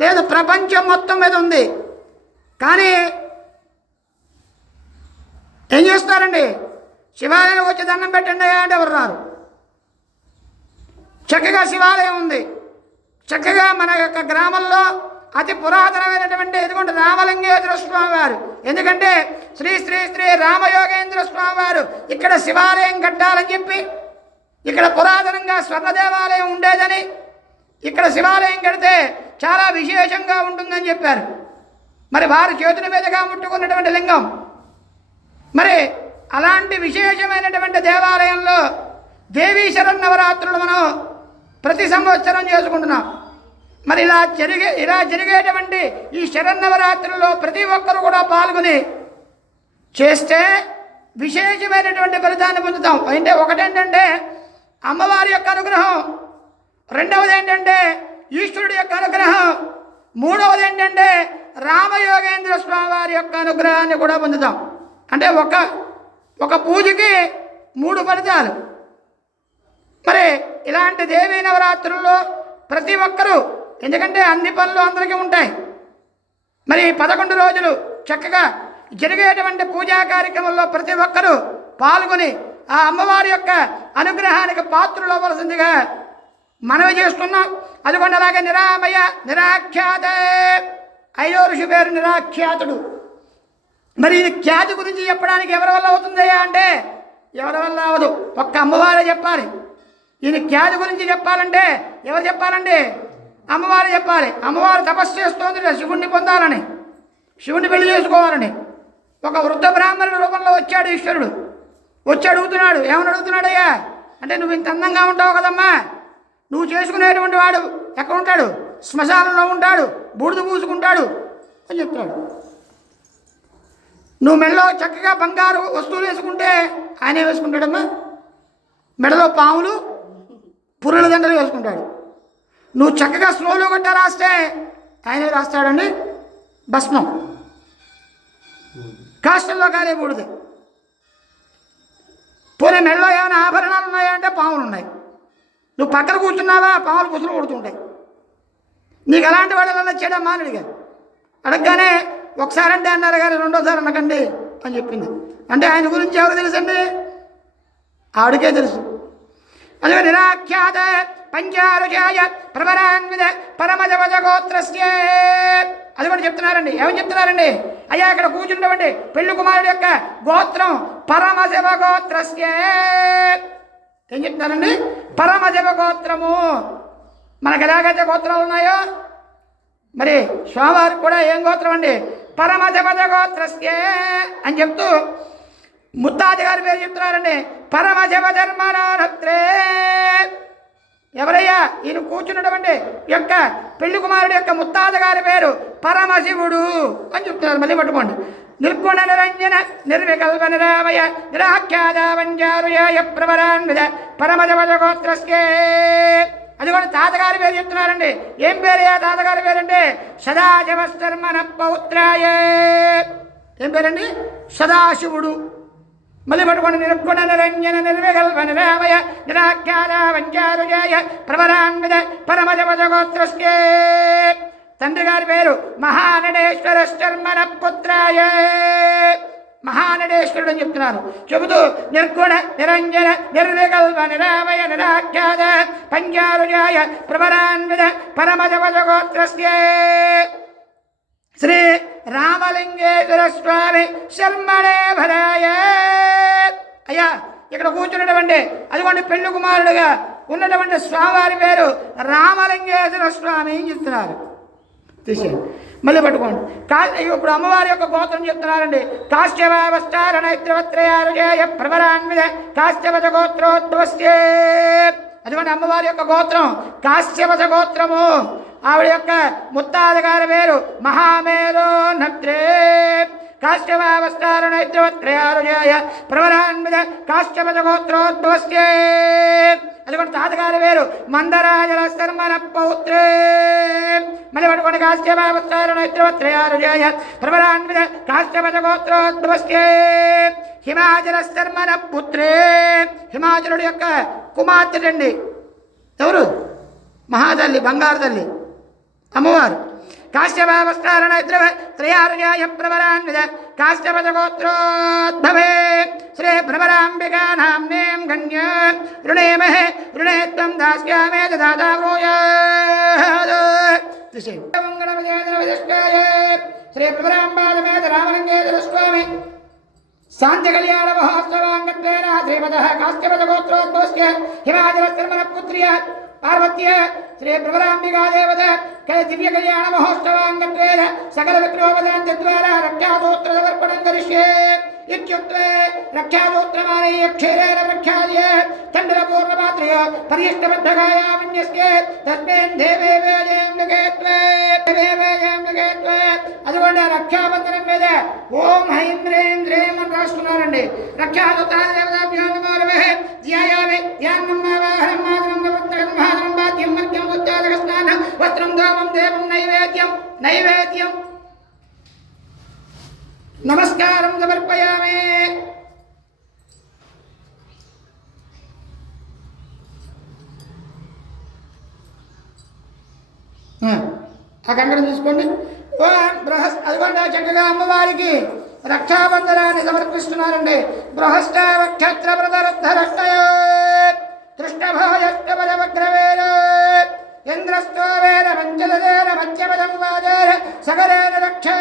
లేదు, ప్రపంచం మొత్తం మీద ఉంది. కానీ ఏం చేస్తున్నారండి? శివాలయం వచ్చి దండం పెట్టండి అంటే ఎవరు రారు. చక్కగా శివాలయం ఉంది. చక్కగా మన యొక్క గ్రామంలో అతి పురాతనమైనటువంటి ఎదుగుంటే రామలింగేశ్వర స్వామి వారు. ఎందుకంటే శ్రీ శ్రీ శ్రీ రామయోగేంద్ర స్వామి వారు ఇక్కడ శివాలయం కట్టాలని చెప్పి, ఇక్కడ పురాతనంగా స్వర్ణ దేవాలయం ఉండేదని, ఇక్కడ శివాలయం కడితే చాలా విశేషంగా ఉంటుందని చెప్పారు. మరి వారి చేతుల మీదుగా ముట్టుకున్నటువంటి లింగం. మరి అలాంటి విశేషమైనటువంటి దేవాలయంలో దేవీ శరన్నవరాత్రులు మనం ప్రతి సంవత్సరం చేసుకుంటున్నాం. మరి ఇలా జరిగేటువంటి ఈ శరన్నవరాత్రుల్లో ప్రతి ఒక్కరు కూడా పాల్గొని చేస్తే విశేషమైనటువంటి ఫలితాన్ని పొందుతాం. అంటే ఒకటేంటంటే అమ్మవారి యొక్క అనుగ్రహం, రెండవది ఏంటంటే ఈశ్వరుడి యొక్క అనుగ్రహం, మూడవది ఏంటంటే రామయోగేంద్ర స్వామి వారి యొక్క అనుగ్రహాన్ని కూడా పొందుతాం. అంటే ఒక పూజకి 3 ఫలితాలు. మరి ఇలాంటి దేవీ నవరాత్రుల్లో ప్రతి ఒక్కరూ, ఎందుకంటే అన్ని పనులు అందరికీ ఉంటాయి, మరి 11 రోజులు చక్కగా జరిగేటువంటి పూజా కార్యక్రమంలో ప్రతి ఒక్కరూ పాల్గొని ఆ అమ్మవారి యొక్క అనుగ్రహానికి పాత్రలు అవ్వాల్సిందిగా మనవి చేస్తున్నాం. అదిగొండి అలాగే నిరామయ నిరాఖ్యాత. 5వ ఋషి పేరు నిరాఖ్యాతుడు. మరి ఇది ఖ్యాతి గురించి చెప్పడానికి ఎవరి వల్ల అవుతుందయ్యా అంటే ఎవరి వల్ల అవ్వదు, ఒక్క అమ్మవారే చెప్పాలి. ఈయన ఖ్యాతి గురించి చెప్పాలంటే ఎవరు చెప్పాలండి? అమ్మవారు చెప్పాలి. అమ్మవారు తపస్సు చేస్తోంది శివుణ్ణి పొందాలని, శివుణ్ణి పెళ్లి చేసుకోవాలని. ఒక వృద్ధ బ్రాహ్మణుడి రూపంలో వచ్చాడు ఈశ్వరుడు. వచ్చి అడుగుతున్నాడు. ఏమని అడుగుతున్నాడయ్యా అంటే, నువ్వు ఇంత అందంగా ఉంటావు కదమ్మా, నువ్వు చేసుకునేటువంటి వాడు ఎక్కడ ఉంటాడు? శ్మశానంలో ఉంటాడు, బూడిద పూసుకుంటాడు అని చెప్తాడు. నువ్వు మెడలో చక్కగా బంగారు వస్తువులు వేసుకుంటే ఆయనే వేసుకుంటాడమ్మా. మెడలో పాములు పుర్రెల దండలు వేసుకుంటాడు. నువ్వు చక్కగా స్లోలో గట్ట రాస్తే ఆయనే రాస్తాడండి భస్మం. కాష్టంలో కాలే బూడిద. పోనీ మెడలో ఏమైనా ఆభరణాలు ఉన్నాయా అంటే పాములు ఉన్నాయి. నువ్వు పక్కన కూర్చున్నావా పాములు పుసులు కొడుతుంటాయి. నీకు అలాంటి వాళ్ళ చేయడమ్మా అని అడిగారు. అడగగానే ఒకసారి అంటే అన్నారు కానీ రెండోసారి అనకండి అని చెప్పింది. అంటే ఆయన గురించి ఎవరు తెలుసండి? ఆవిడకే తెలుసు. అదే నిరాఖ్యాత పంచారుజాయ ప్రవరాన్విద పరమజవజ గోత్రస్య అది కూడా చెప్తున్నారండి. ఏమని చెప్తున్నారండి? అయ్యా ఇక్కడ కూర్చున్నటువంటి పెళ్లి కుమారుడు యొక్క గోత్రం పరమజవ గోత్రస్య. ఏం చెప్తున్నారండి? పరమజవ గోత్రము. మనకు ఎలాగైతే గోత్రాలు ఉన్నాయో మరి స్వామివారికి కూడా ఏం గోత్రం అండి? పరమజవజ గోత్రస్య అని చెప్తూ ముత్తాది గారి పేరు చెప్తున్నారండి. పరమజవధర్మనాత్రే. ఎవరయ్యా? ఈయన కూర్చున్నటువంటి యొక్క పెళ్లి కుమారుడు యొక్క ముత్తాత గారి పేరు పరమశివుడు అని చెప్తున్నారు. మళ్ళీ పట్టుకోండి. నిర్గుణ నిరంజన నిర్వికల్ప నిరామయ నిరాఖ్యాత వంజారుయాయ ప్రవరాన్విద పరమజవజ గోత్రస్కే. అది కూడా తాతగారి పేరు చెప్తున్నారండి. ఏం పేరయ్యా తాతగారి పేరంటే? సదాశివశర్మణ పౌత్రాయ. ఏం పేరండి? సదాశివుడు. మళ్ళీ పట్టుకోండి. నిర్గుణ నిరంజన నిర్వికల్ప నిరామయ నిరాఖ్యాత వంచారుజాయ ప్రవరాన్విద పరమజవజ గోత్రస్కే. తండ్రి గారి పేరు మహానడేశ్వర శర్మణ పుత్రాయ. మహానడేశ్వరుడు అని చెప్తున్నారు. చెబుతూ నిర్గుణ నిరంజన నిర్వికల్ప నిరామయ నిరాఖ్యాత పంచారుజాయ ప్రవరాన్విద పరమజవజ గోత్రస్కే శ్రీ రామలింగేశ్వర స్వామి శర్మణే భరాయ. అయ్యా ఇక్కడ కూర్చున్నటువంటి అదిగోండి పెళ్లి కుమారుడుగా ఉన్నటువంటి స్వామివారి పేరు రామలింగేశ్వర స్వామి అని చెప్తున్నారు. తీసేయండి. మళ్ళీ పట్టుకోండి. ఇప్పుడు అమ్మవారి యొక్క గోత్రం చెప్తున్నారండి. కాశ్యవావస్థారణైత్రవత్రయారుజేయ ప్రవరాన్విద కాశ్యవజ గోత్రోద్భవస్యే. అదిగోండి అమ్మవారి యొక్క గోత్రం కాశ్యవజ గోత్రము. ఆవిడ యొక్క ముత్తాత గారి పేరు మహామేరో నత్రే. కాశ్యవావస్థారణైత్రవత్రయారుజేయ ప్రవరాన్విద కాశ్యవజ గోత్రోద్భవస్యే. అది కూడా తాతగారి పేరు మందరాజల శర్మణ పౌత్రే. మళ్ళీ పట్టుకోండి. కాశ్యవావస్థారణైత్రవత్రయారుజేయ ప్రవరాన్విద కాశ్యవజ గోత్రోద్భవస్యే హిమాచల శర్మణ పుత్రే. హిమాచలుడు యొక్క కుమార్తె అండి. ఎవరు? మహాతల్లి, బంగారు తల్లి అమ్మవారు. కాశ్యవావస్థారణైత్రవత్రయారుజేయ ప్రవరాన్విద కాశ్యవజ గోత్రోద్భవే శ్రీ భ్రమరాంబికా నామ్నేం గణ్య రుణేమహే రుణే త్వం దాస్యామే దదాతా బ్రూయాద్. శ్రీ భ్రమరాంబాదమేత రామలింగేశ్వర స్వామి శాంతి కళ్యాణ మహోత్సవాంగత్వేన శ్రీమదః కాశ్యవజ గోత్రోద్భవస్య హిమాచల శర్మణ పుత్ర్య పార్వత్య శ్రీ భ్రమరాంబికా దేవత దివ్య కళ్యాణ మహోత్సవాంగత్వేన సకల విక్రోపదాంత ద్వారా రక్షాసూత్ర సమర్పణం కరిష్యే ఇత్యుక్తే రక్షాసూత్రమానయ్య క్షీరేణ ప్రఖ్యాయ తండ్ర పూర్ణపాత్రయ పరిష్టబద్ధకాయా విన్యస్యే తస్మిన్ దేవే వేజయం లకేత్వే దేవేజయం లకేత్వే. అదిగోండి రక్షాబంధనం మీద ఓం హైం హ్రీం శ్రీం అని రాస్తున్నారండి. రక్షాసూత్ర దేవతాభ్యో నమో నమః ధ్యాయామి ధ్యానం వాహనం మాదనం నవత్రం భాదనం బాధ్యం మధ్యం ఉత్తాదక స్నానం వస్త్రం ధూమం దేవం నైవేద్యం నైవేద్యం నమస్కారం సమర్పయామి. ఆ కంకణం తీసుకోండి. అదిగోండి చక్కగా అమ్మవారికి రక్షాబంధనాన్ని సమర్పిస్తున్నారండి. బృహస్త నక్షత్ర ప్రదరద్ధరష్టయో తృష్ణభోజస్తపదవగ్రవేర ఇంద్రస్తోవేర పంచదదేన మధ్యపదం వాదేన సగరేణ రక్షే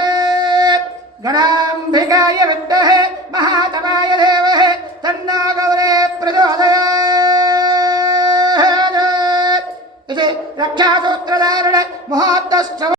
గణాంబికాయ విద్మహే మహాతమాయ ధీమహి తన్నో గౌరీ ప్రచోదయాత్. ఇది రక్షాసూత్రధారణ ముహూర్త